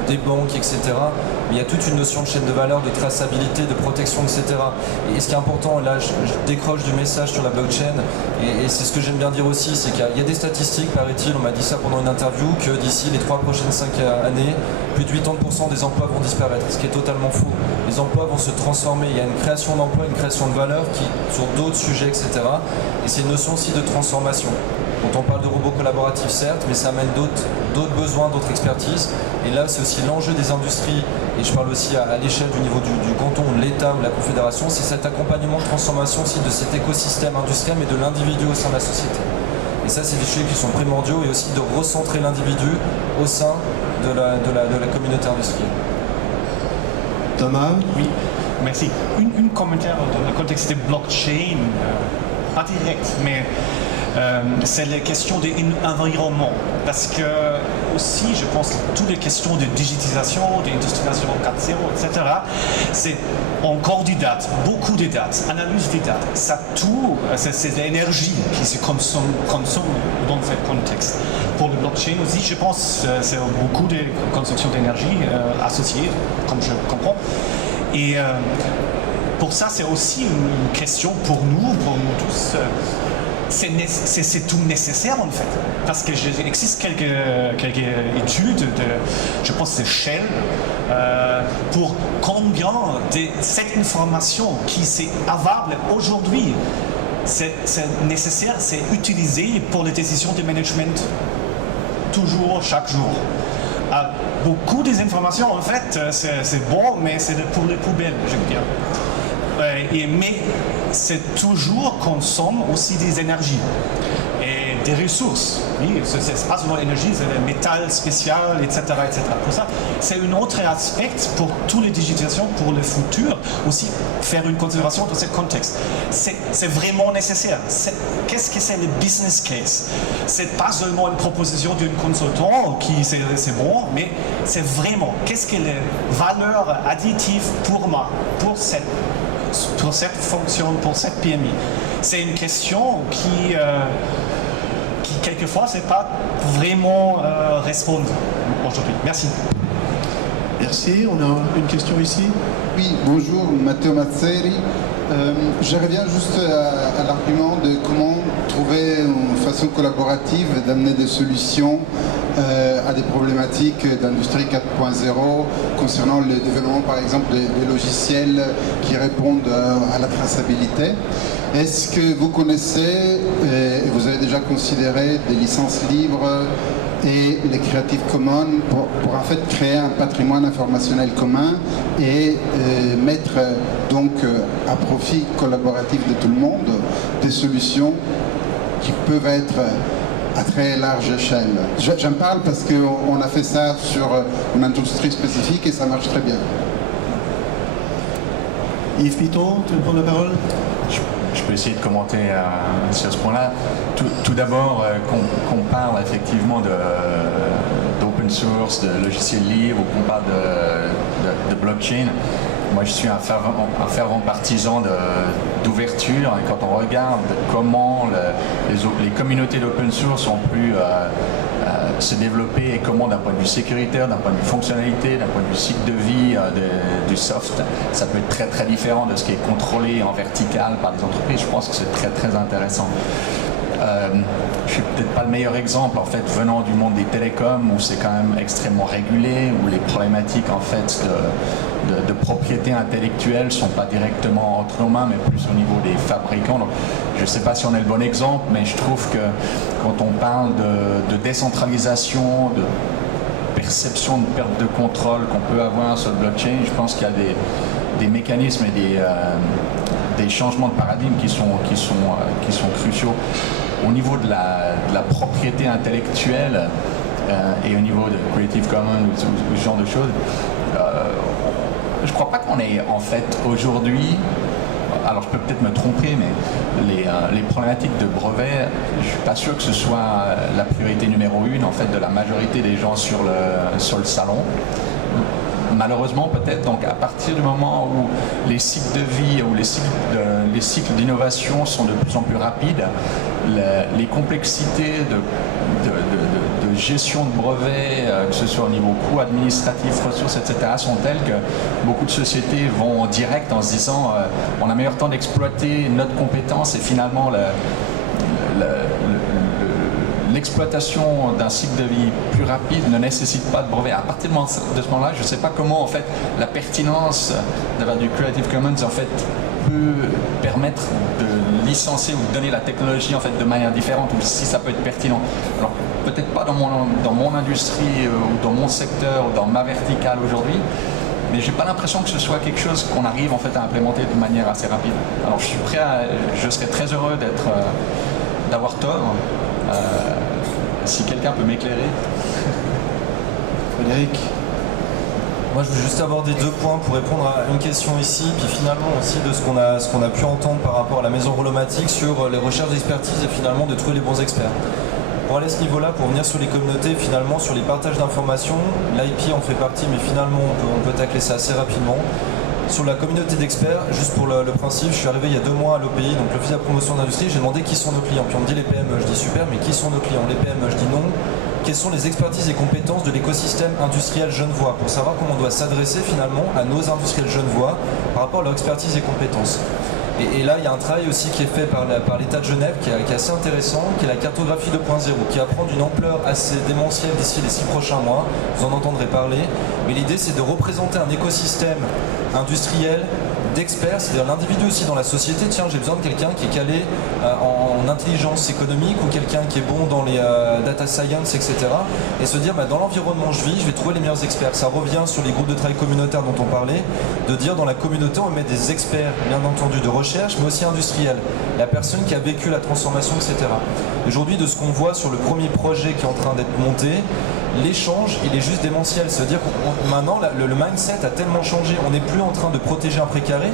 des banques, etc. Mais il y a toute une notion de chaîne de valeur, de traçabilité, de protection, etc. Et ce qui est important, là, je décroche du message sur la blockchain, et c'est ce que j'aime bien dire aussi, c'est qu'il y a des statistiques, paraît-il, on m'a dit ça pendant une interview, que d'ici les 3 prochaines 5 années, plus de 80% des emplois vont disparaître, ce qui est totalement faux. Les emplois vont se transformer, il y a une création d'emplois, une création de valeur sur d'autres sujets, etc. Et c'est une notion aussi de transformation. Quand on parle de robots collaboratifs, certes, mais ça amène d'autres besoins, d'autres expertises. Et là, c'est aussi l'enjeu des industries, et je parle aussi à l'échelle du niveau du canton, de l'État ou de la Confédération, c'est cet accompagnement de transformation aussi de cet écosystème industriel, mais de l'individu au sein de la société. Et ça, c'est des sujets qui sont primordiaux, et aussi de recentrer l'individu au sein de la communauté industrielle. Thomas? Oui, merci. Un commentaire dans le contexte de blockchain, pas direct, mais c'est la question de l'environnement. Parce que aussi, je pense que toutes les questions de digitalisation, d'industrialisation 4.0, etc., c'est encore des dates, beaucoup de dates, analyse des dates. Ça tout, c'est de l'énergie qui se consomme dans ce contexte. Pour le blockchain aussi, je pense que c'est beaucoup de consommation d'énergie associée, comme je comprends. Et pour ça, c'est aussi une question pour nous tous. C'est tout nécessaire en fait, parce qu'il existe quelques études je pense c'est Shell, pour combien de cette information qui est available aujourd'hui, c'est nécessaire, c'est utilisé pour les décisions de management, toujours, chaque jour. Beaucoup des informations en fait, c'est bon, mais c'est pour les poubelles, je veux dire. Mais c'est toujours consomme aussi des énergies et des ressources. Oui, c'est pas seulement l'énergie, c'est le métal spécial, etc., etc. Pour ça, c'est un autre aspect pour toutes les digitalisations, pour le futur, aussi faire une considération dans ce contexte. C'est vraiment nécessaire. Qu'est-ce que c'est le business case? C'est pas seulement une proposition d'un consultant qui c'est bon, mais c'est vraiment qu'est-ce que les valeurs additives pour moi, pour cette fonction, pour cette PMI. C'est une question qui quelquefois, c'est pas vraiment répondre aujourd'hui. Merci. Merci. On a une question ici. Oui, bonjour, Matteo Mazzeri. Je reviens juste à l'argument de comment trouver une façon collaborative d'amener des solutions à des problématiques d'industrie 4.0 concernant le développement par exemple des logiciels qui répondent à la traçabilité. Est-ce que vous connaissez et vous avez déjà considéré des licences libres et les Creative Commons pour en fait créer un patrimoine informationnel commun et mettre donc à profit collaboratif de tout le monde des solutions qui peuvent être à très large échelle. J'en parle parce qu'on a fait ça sur une industrie spécifique et ça marche très bien. Yves Piton, tu veux prendre la parole? Je peux essayer de commenter sur ce point-là. Tout d'abord, qu'on parle effectivement d'open source, de logiciels libres, ou qu'on parle de blockchain, Moi, je suis un fervent partisan d'ouverture, et quand on regarde comment les communautés d'open source ont pu se développer, et comment d'un point de vue sécuritaire, d'un point de vue fonctionnalité, d'un point de vue cycle de vie du soft, ça peut être très très différent de ce qui est contrôlé en vertical par les entreprises. Je pense que c'est très très intéressant. Je suis peut-être pas le meilleur exemple en fait venant du monde des télécoms où c'est quand même extrêmement régulé, où les problématiques en fait de propriété intellectuelle sont pas directement entre nos mains mais plus au niveau des fabricants. Donc, je ne sais pas si on est le bon exemple, mais je trouve que quand on parle de décentralisation, de perception de perte de contrôle qu'on peut avoir sur le blockchain, je pense qu'il y a des mécanismes et des changements de paradigme qui sont cruciaux. Au niveau de la propriété intellectuelle et au niveau de Creative Commons ou ce genre de choses, je ne crois pas qu'on est en fait aujourd'hui, alors je peux peut-être me tromper, mais les problématiques de brevets, je ne suis pas sûr que ce soit la priorité numéro 1 en fait de la majorité des gens sur le salon. Malheureusement peut-être, donc à partir du moment où les cycles de vie ou les cycles d'innovation sont de plus en plus rapides, les complexités de gestion de brevets, que ce soit au niveau coût administratif, ressources, etc., sont telles que beaucoup de sociétés vont en direct en se disant on a meilleur temps d'exploiter notre compétence et finalement l'exploitation d'un cycle de vie plus rapide ne nécessite pas de brevet. À partir de ce moment-là, je ne sais pas comment en fait la pertinence d'avoir du Creative Commons en fait peut permettre de licencier ou de donner la technologie en fait de manière différente, ou si ça peut être pertinent. Alors peut-être pas dans mon industrie ou dans mon secteur ou dans ma verticale aujourd'hui, mais j'ai pas l'impression que ce soit quelque chose qu'on arrive en fait à implémenter de manière assez rapide. Alors je serais très heureux d'avoir tort. Si quelqu'un peut m'éclairer. Frédéric. Moi, je veux juste aborder 2 points pour répondre à une question ici, puis finalement aussi de ce qu'on a pu entendre par rapport à la maison Rolomatic sur les recherches d'expertise et finalement de trouver les bons experts. Pour aller à ce niveau-là, pour venir sur les communautés, finalement sur les partages d'informations, l'IP en fait partie, mais finalement on peut tacler ça assez rapidement. Sur la communauté d'experts, juste pour le principe, je suis arrivé il y a 2 mois à l'OPI, donc l'Office de la promotion de l'industrie, j'ai demandé qui sont nos clients. Puis on me dit les PME, je dis super, mais qui sont nos clients? Les PME, je dis non. Quelles sont les expertises et compétences de l'écosystème industriel genevois pour savoir comment on doit s'adresser finalement à nos industriels genevois par rapport à leur expertise et compétences. Et là, il y a un travail aussi qui est fait par l'État de Genève qui est assez intéressant, qui est la cartographie 2.0, qui va prendre une ampleur assez démentielle d'ici les 6 prochains mois. Vous en entendrez parler. Mais l'idée, c'est de représenter un écosystème industriel d'experts, c'est-à-dire l'individu aussi dans la société. Tiens, j'ai besoin de quelqu'un qui est calé en intelligence économique ou quelqu'un qui est bon dans les data science, etc. Et se dire, dans l'environnement où je vis, je vais trouver les meilleurs experts. Ça revient sur les groupes de travail communautaires dont on parlait, de dire dans la communauté, on met des experts, bien entendu, de recherche, mais aussi industriels. La personne qui a vécu la transformation, etc. Aujourd'hui, de ce qu'on voit sur le premier projet qui est en train d'être monté, l'échange, il est juste démentiel. C'est-à-dire que maintenant, le mindset a tellement changé. On n'est plus en train de protéger un précaré,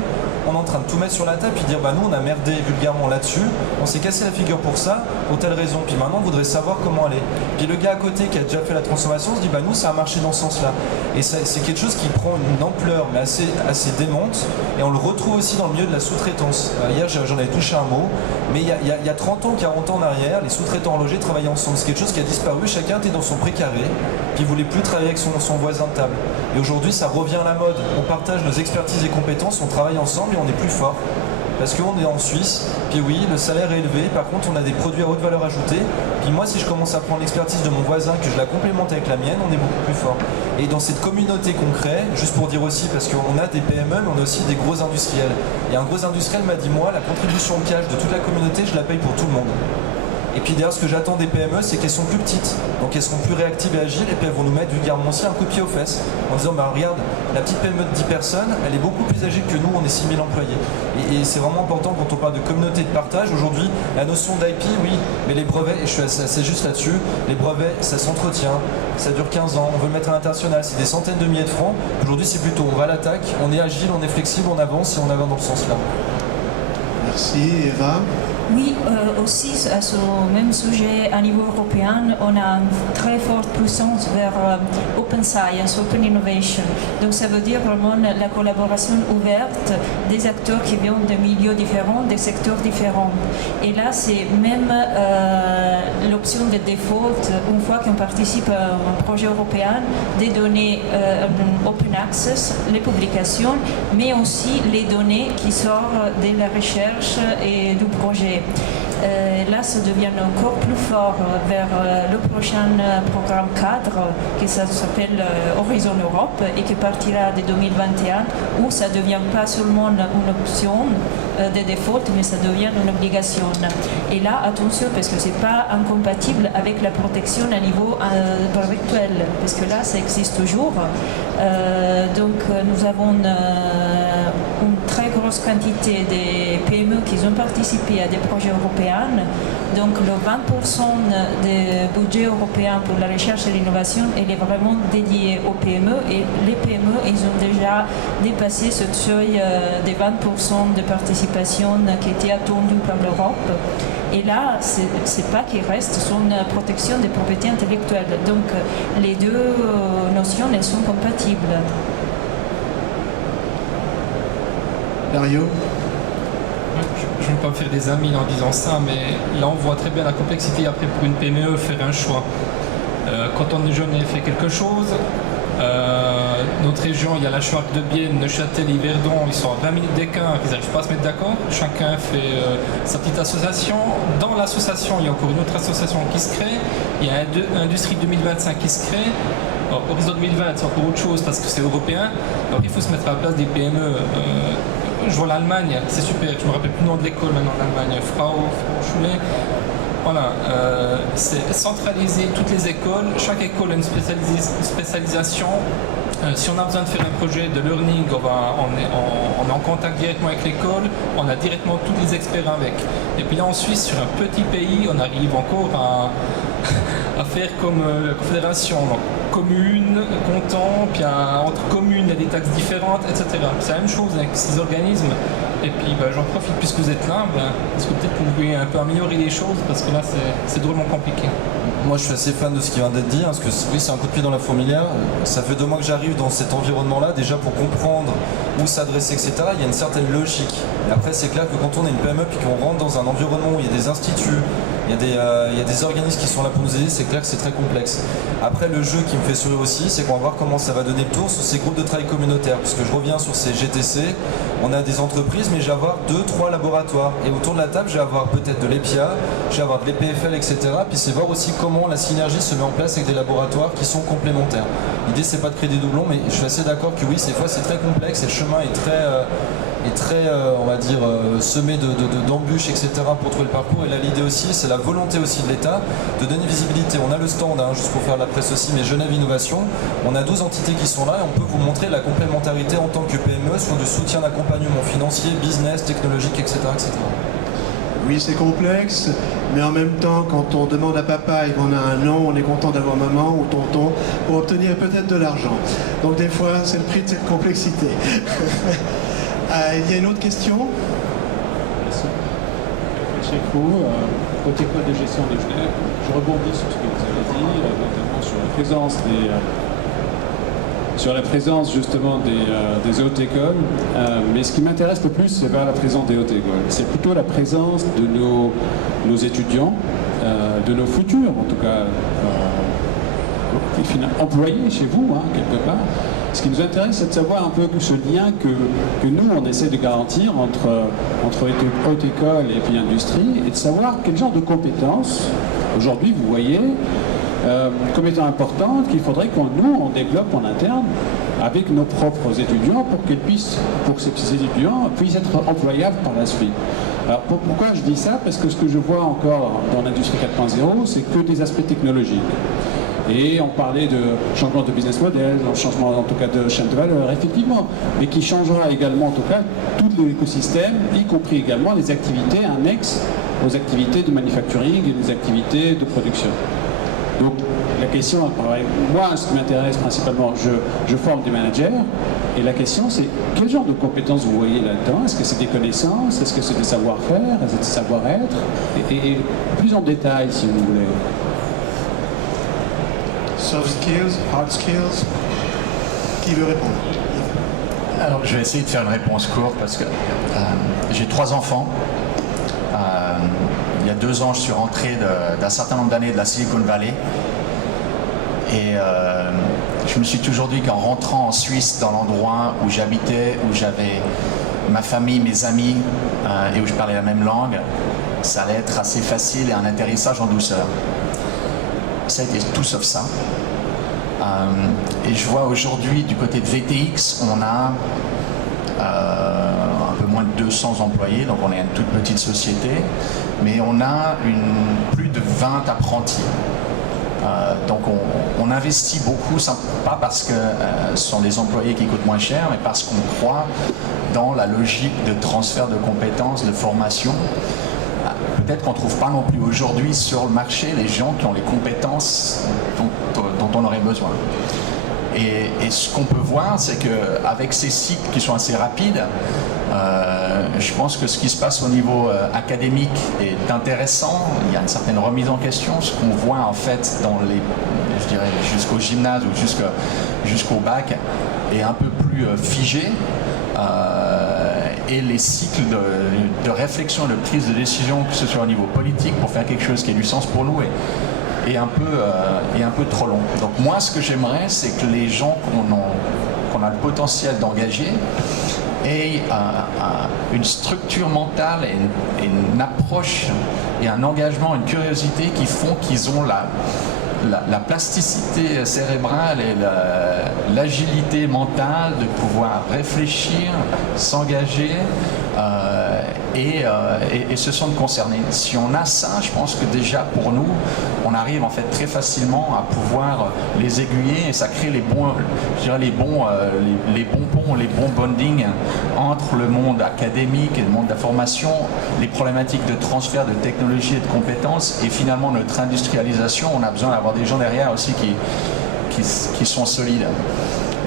on est en train de tout mettre sur la table et dire nous, on a merdé vulgairement là-dessus, on s'est cassé la figure pour ça, pour telle raison. Puis maintenant, on voudrait savoir comment aller. Puis le gars à côté qui a déjà fait la transformation se dit nous, ça a marché dans ce sens-là. Et c'est quelque chose qui prend une ampleur, mais assez démente. Et on le retrouve aussi dans le milieu de la sous-traitance. Hier, j'en avais touché un mot, mais il y a 30 ans, 40 ans en arrière, les sous-traitants horlogers travaillaient ensemble. C'est quelque chose qui a disparu. Chacun était dans son précaré, puis il voulait plus travailler avec son voisin de table. Et aujourd'hui, ça revient à la mode. On partage nos expertises et compétences, on travaille ensemble et on est plus fort. Parce qu'on est en Suisse, puis oui, le salaire est élevé, par contre on a des produits à haute valeur ajoutée, puis moi si je commence à prendre l'expertise de mon voisin, que je la complémente avec la mienne, on est beaucoup plus fort. Et dans cette communauté qu'on crée, juste pour dire aussi, parce qu'on a des PME, mais on a aussi des gros industriels. Et un gros industriel m'a dit, moi, la contribution cash de toute la communauté, je la paye pour tout le monde. Et puis d'ailleurs, ce que j'attends des PME, c'est qu'elles sont plus petites. Donc elles seront plus réactives et agiles, et puis elles vont nous mettre vulgairement aussi un coup de pied aux fesses. En disant, regarde, la petite PME de 10 personnes, elle est beaucoup plus agile que nous, on est 6000 employés. Et c'est vraiment important quand on parle de communauté de partage. Aujourd'hui, la notion d'IP, oui, mais les brevets, et je suis assez juste là-dessus, les brevets, ça s'entretient, ça dure 15 ans, on veut le mettre à l'international, c'est des centaines de milliers de francs. Aujourd'hui, c'est plutôt, on va à l'attaque, on est agile, on est flexible, on avance et on avance dans ce sens-là. Merci, Eva. Oui, aussi à ce même sujet, à niveau européen, on a une très forte puissance vers Open Science, Open Innovation. Donc ça veut dire vraiment la collaboration ouverte des acteurs qui viennent de milieux différents, des secteurs différents. Et là, c'est même l'option de default, une fois qu'on participe à un projet européen, des données Open Access, les publications, mais aussi les données qui sortent de la recherche et du projet. Là, ça devient encore plus fort vers le prochain programme cadre qui s'appelle Horizon Europe et qui partira de 2021, où ça ne devient pas seulement une option de default, mais ça devient une obligation. Et là, attention, parce que ce n'est pas incompatible avec la protection à niveau brevetuel, parce que là, ça existe toujours. Donc, nous avons une très grosse quantité de PME qui ont participé à des projets européens. Donc le 20% des budgets européens pour la recherche et l'innovation, elle est vraiment dédié aux PME et les PME, ils ont déjà dépassé ce seuil des 20% de participation qui était attendu par l'Europe. Et là, c'est pas qu'il reste son protection des propriétés intellectuelles. Donc les deux notions, elles sont compatibles. Dario? Je ne vais pas me faire des amis en disant ça, mais là on voit très bien la complexité après pour une PME faire un choix. Quand on est jeune et fait quelque chose, notre région, il y a la Schwark de Bienne, Neuchâtel, Yverdon, ils sont à 20 minutes d'écart, ils n'arrivent pas à se mettre d'accord. Chacun fait sa petite association. Dans l'association, il y a encore une autre association qui se crée. Il y a Industrie 2025 qui se crée. Alors, Horizon 2020, c'est encore autre chose parce que c'est européen. Alors il faut se mettre à la place des PME. Je vois l'Allemagne, c'est super, je me rappelle plus le nom de l'école maintenant en Allemagne, Schule. Voilà, c'est centraliser toutes les écoles, chaque école a une spécialisation. Si on a besoin de faire un projet de learning, on est en contact directement avec l'école, on a directement tous les experts avec. Et puis là en Suisse, sur un petit pays, on arrive encore à faire comme la confédération. Donc, communes, cantons, puis entre communes, il y a des taxes différentes, etc. C'est la même chose avec ces organismes. Et puis j'en profite puisque vous êtes là, est-ce que peut-être vous pouvez un peu améliorer les choses parce que là c'est drôlement compliqué. Moi je suis assez fan de ce qui vient d'être dit, parce que oui c'est un coup de pied dans la fourmilière. Ça fait 2 mois que j'arrive dans cet environnement-là, déjà pour comprendre où s'adresser, etc. Il y a une certaine logique. Et après c'est clair que quand on est une PME puis qu'on rentre dans un environnement où il y a des instituts, il y a des organismes qui sont là pour nous aider, c'est clair que c'est très complexe. Après le jeu qui me fait sourire aussi, c'est qu'on va voir comment ça va donner le tour sur ces groupes de travail communautaires, puisque je reviens sur ces GTC, on a des entreprises, mais je vais avoir 2-3 laboratoires. Et autour de la table, je vais avoir peut-être de l'EPIA, je vais avoir de l'EPFL, etc. Puis c'est voir aussi comment la synergie se met en place avec des laboratoires qui sont complémentaires. L'idée, c'est pas de créer des doublons, mais je suis assez d'accord que oui, ces fois, c'est très complexe et le chemin est très on va dire, semé d'embûches, etc. pour trouver le parcours. Et là, l'idée aussi, c'est la volonté aussi de l'État de donner visibilité. On a le stand, juste pour faire de la presse aussi, mais Genève Innovation. On a 12 entités qui sont là et on peut vous montrer la complémentarité en tant que PME sur du soutien d'accompagnement financier, business, technologique, etc. etc. Oui, c'est complexe, mais en même temps, quand on demande à papa et qu'on a un nom, on est content d'avoir maman ou tonton pour obtenir peut-être de l'argent. Donc des fois, c'est le prix de cette complexité. Il y a une autre question? Merci. Chez vous, côté école de gestion de Genève, je rebondis sur ce que vous avez dit, notamment sur la présence justement des hautes écoles. Mais ce qui m'intéresse le plus, c'est pas la présence des hautes écoles, c'est plutôt la présence de nos étudiants, de nos futurs, en tout cas, employés chez vous, quelque part. Ce qui nous intéresse, c'est de savoir un peu ce lien que nous, on essaie de garantir entre haute école et puis industrie, et de savoir quel genre de compétences, aujourd'hui, vous voyez, comme étant importantes, qu'il faudrait qu'on développe en interne avec nos propres étudiants pour que ces étudiants puissent être employables par la suite. Alors pourquoi je dis ça? Parce que ce que je vois encore dans l'industrie 4.0, c'est que des aspects technologiques. Et on parlait de changement de business model, changement en tout cas de chaîne de valeur, effectivement, mais qui changera également en tout cas tout l'écosystème, y compris également les activités annexes aux activités de manufacturing et les activités de production. Donc la question, moi, ce qui m'intéresse principalement, je forme des managers, et la question c'est quel genre de compétences vous voyez là-dedans? Est-ce que c'est des connaissances? Est-ce que c'est des savoir-faire? Est-ce que c'est des savoir-être? Et plus en détail, si vous voulez. Soft skills, hard skills. Qui veut répondre? Alors, je vais essayer de faire une réponse courte parce que j'ai 3 enfants. Il y a 2 ans, je suis rentré d'un certain nombre d'années de la Silicon Valley. Et je me suis toujours dit qu'en rentrant en Suisse, dans l'endroit où j'habitais, où j'avais ma famille, mes amis, et où je parlais la même langue, ça allait être assez facile et un atterrissage en douceur. Ça a été tout sauf ça. Et je vois aujourd'hui, du côté de VTX, on a un peu moins de 200 employés, donc on est une toute petite société, mais on a plus de 20 apprentis. Donc on investit beaucoup, pas parce que ce sont des employés qui coûtent moins cher, mais parce qu'on croit dans la logique de transfert de compétences, de formation. Peut-être qu'on ne trouve pas non plus aujourd'hui sur le marché les gens qui ont les compétences dont on aurait besoin. Et ce qu'on peut voir, c'est qu'avec ces cycles qui sont assez rapides, je pense que ce qui se passe au niveau académique est intéressant. Il y a une certaine remise en question. Ce qu'on voit en fait dans je dirais jusqu'au gymnase ou jusqu'au bac est un peu plus figé. Et les cycles de réflexion, de prise de décision, que ce soit au niveau politique, pour faire quelque chose qui ait du sens pour nous, est un peu trop long. Donc moi, ce que j'aimerais, c'est que les gens qu'on a le potentiel d'engager aient une structure mentale et une approche et un engagement, une curiosité qui font qu'ils ont la plasticité cérébrale et l'agilité mentale de pouvoir réfléchir, s'engager et se sentent concernés. Si on a ça, je pense que déjà pour nous, on arrive en fait très facilement à pouvoir les aiguiller et ça crée les bons ponts, les bons bondings entre le monde académique et le monde de la formation, les problématiques de transfert de technologie et de compétences et finalement notre industrialisation. On a besoin d'avoir des gens derrière aussi qui sont solides.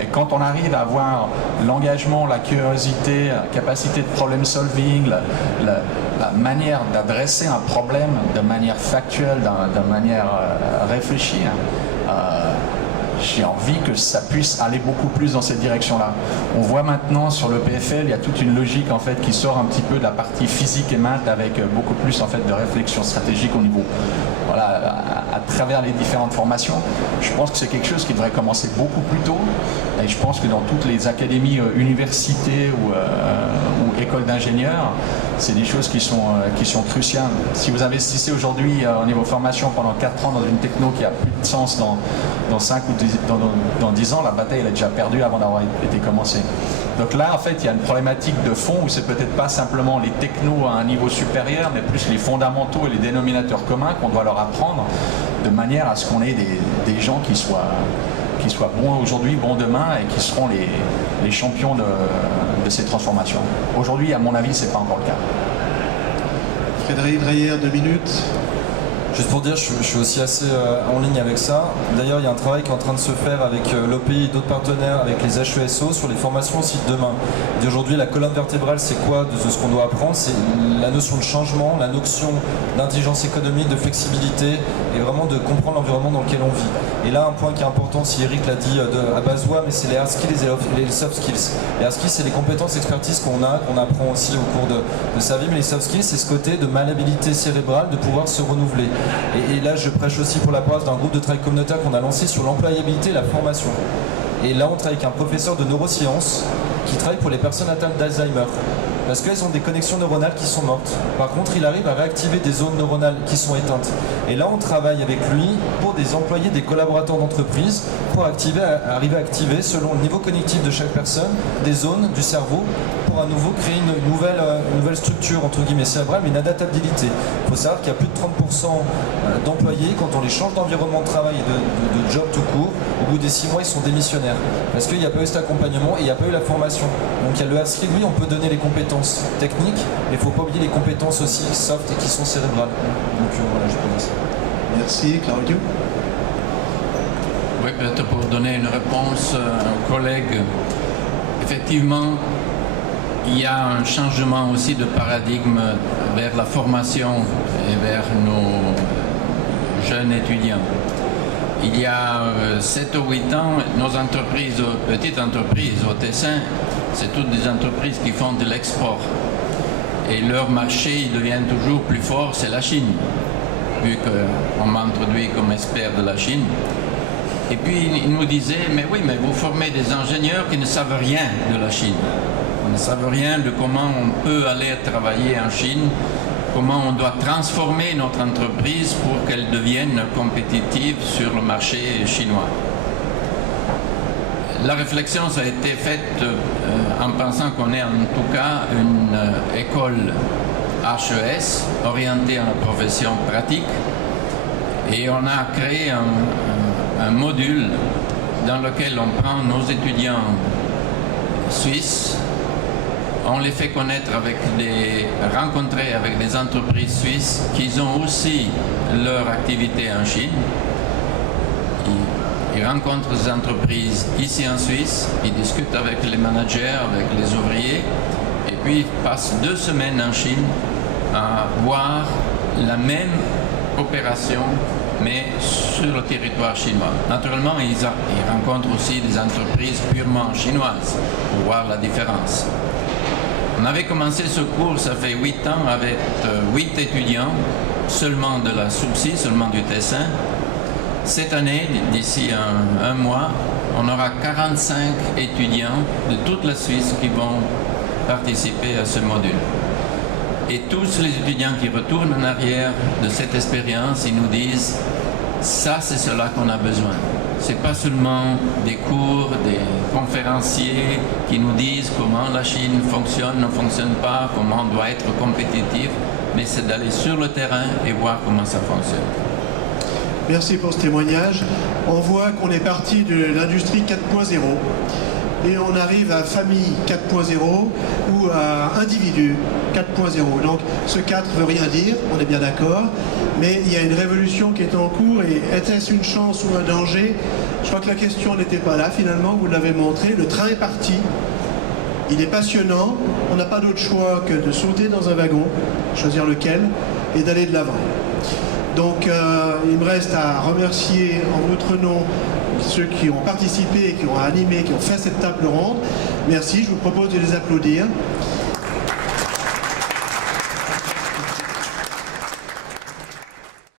Et quand on arrive à avoir l'engagement, la curiosité, la capacité de problem solving, la manière d'adresser un problème de manière factuelle, de manière réfléchie, j'ai envie que ça puisse aller beaucoup plus dans cette direction-là. On voit maintenant sur le PFL, il y a toute une logique en fait qui sort un petit peu de la partie physique et maths avec beaucoup plus en fait de réflexion stratégique au niveau, voilà, à travers les différentes formations. Je pense que c'est quelque chose qui devrait commencer beaucoup plus tôt. Et je pense que dans toutes les académies, universités ou écoles d'ingénieurs, c'est des choses qui sont cruciales. Si vous investissez aujourd'hui au niveau formation pendant 4 ans dans une techno qui a plus de sens dans 5 ou 10 ans, la bataille elle est déjà perdue avant d'avoir été commencée. Donc là, en fait, il y a une problématique de fond où c'est peut-être pas simplement les technos à un niveau supérieur, mais plus les fondamentaux et les dénominateurs communs qu'on doit leur apprendre de manière à ce qu'on ait des gens qui soient bons aujourd'hui, bons demain et qui seront les champions de ces transformations. Aujourd'hui, à mon avis, c'est pas encore le cas. Frédéric Dreyer, 2 minutes. Juste pour dire, je suis aussi assez en ligne avec ça. D'ailleurs, il y a un travail qui est en train de se faire avec l'OPI et d'autres partenaires, avec les HESO, sur les formations aussi de demain. Aujourd'hui, la colonne vertébrale, c'est quoi de ce qu'on doit apprendre? C'est la notion de changement, la notion d'intelligence économique, de flexibilité, et vraiment de comprendre l'environnement dans lequel on vit. Et là, un point qui est important, si Eric l'a dit à base voix, mais c'est les hard skills et les soft skills. Les hard skills, c'est les compétences, expertises qu'on apprend aussi au cours de sa vie, mais les soft skills, c'est ce côté de malléabilité cérébrale, de pouvoir se renouveler. Et là, je prêche aussi pour la paroisse d'un groupe de travail communautaire qu'on a lancé sur l'employabilité et la formation. Et là, on travaille avec un professeur de neurosciences qui travaille pour les personnes atteintes d'Alzheimer. Parce qu'elles ont des connexions neuronales qui sont mortes. Par contre, il arrive à réactiver des zones neuronales qui sont éteintes. Et là, on travaille avec lui pour des employés, des collaborateurs d'entreprise, pour arriver à activer, selon le niveau cognitif de chaque personne, des zones du cerveau pour à nouveau créer une nouvelle structure, entre guillemets, cérébrale, mais une adaptabilité. Il faut savoir qu'il y a plus de 30% d'employés, quand on les change d'environnement de travail et de job tout court, au bout des 6 mois, ils sont démissionnaires. Parce qu'il n'y a pas eu cet accompagnement et il n'y a pas eu la formation. Donc il y a le hard skill, lui, on peut donner les compétences techniques, mais il ne faut pas oublier les compétences aussi soft et qui sont cérébrales. Donc voilà, je pense. Merci, Claudio. Oui, peut-être pour donner une réponse aux collègues. Effectivement, il y a un changement aussi de paradigme vers la formation et vers nos jeunes étudiants. Il y a 7 ou 8 ans, nos entreprises, petites entreprises au Tessin, c'est toutes des entreprises qui font de l'export. Et leur marché il devient toujours plus fort, c'est la Chine, vu qu'on m'a introduit comme expert de la Chine. Et puis ils nous disaient, mais oui, mais vous formez des ingénieurs qui ne savent rien de la Chine. Ils ne savent rien de comment on peut aller travailler en Chine, comment on doit transformer notre entreprise pour qu'elle devienne compétitive sur le marché chinois. La réflexion ça a été faite en pensant qu'on est en tout cas une école HES orientée à la profession pratique et on a créé un module dans lequel on prend nos étudiants suisses, on les fait connaître rencontrer avec des entreprises suisses qui ont aussi leur activité en Chine. Ils rencontrent des entreprises ici en Suisse, ils discutent avec les managers, avec les ouvriers, et puis ils passent 2 semaines en Chine à voir la même opération, mais sur le territoire chinois. Naturellement, ils rencontrent aussi des entreprises purement chinoises pour voir la différence. On avait commencé ce cours, ça fait 8 ans, avec 8 étudiants, seulement de la SUPSI, seulement du Tessin. Cette année, d'ici un mois, on aura 45 étudiants de toute la Suisse qui vont participer à ce module. Et tous les étudiants qui retournent en arrière de cette expérience, ils nous disent « ça, c'est cela qu'on a besoin ». Ce n'est pas seulement des cours, des conférenciers qui nous disent comment la Chine fonctionne, ne fonctionne pas, comment on doit être compétitif, mais c'est d'aller sur le terrain et voir comment ça fonctionne. Merci pour ce témoignage. On voit qu'on est parti de l'industrie 4.0 et on arrive à famille 4.0 ou à individu 4.0. Donc ce 4 ne veut rien dire, on est bien d'accord, mais il y a une révolution qui est en cours et était-ce une chance ou un danger? Je crois que la question n'était pas là finalement, vous l'avez montré, le train est parti, il est passionnant, on n'a pas d'autre choix que de sauter dans un wagon, choisir lequel, et d'aller de l'avant. Donc il me reste à remercier en votre nom ceux qui ont participé, qui ont animé, qui ont fait cette table ronde. Merci, je vous propose de les applaudir.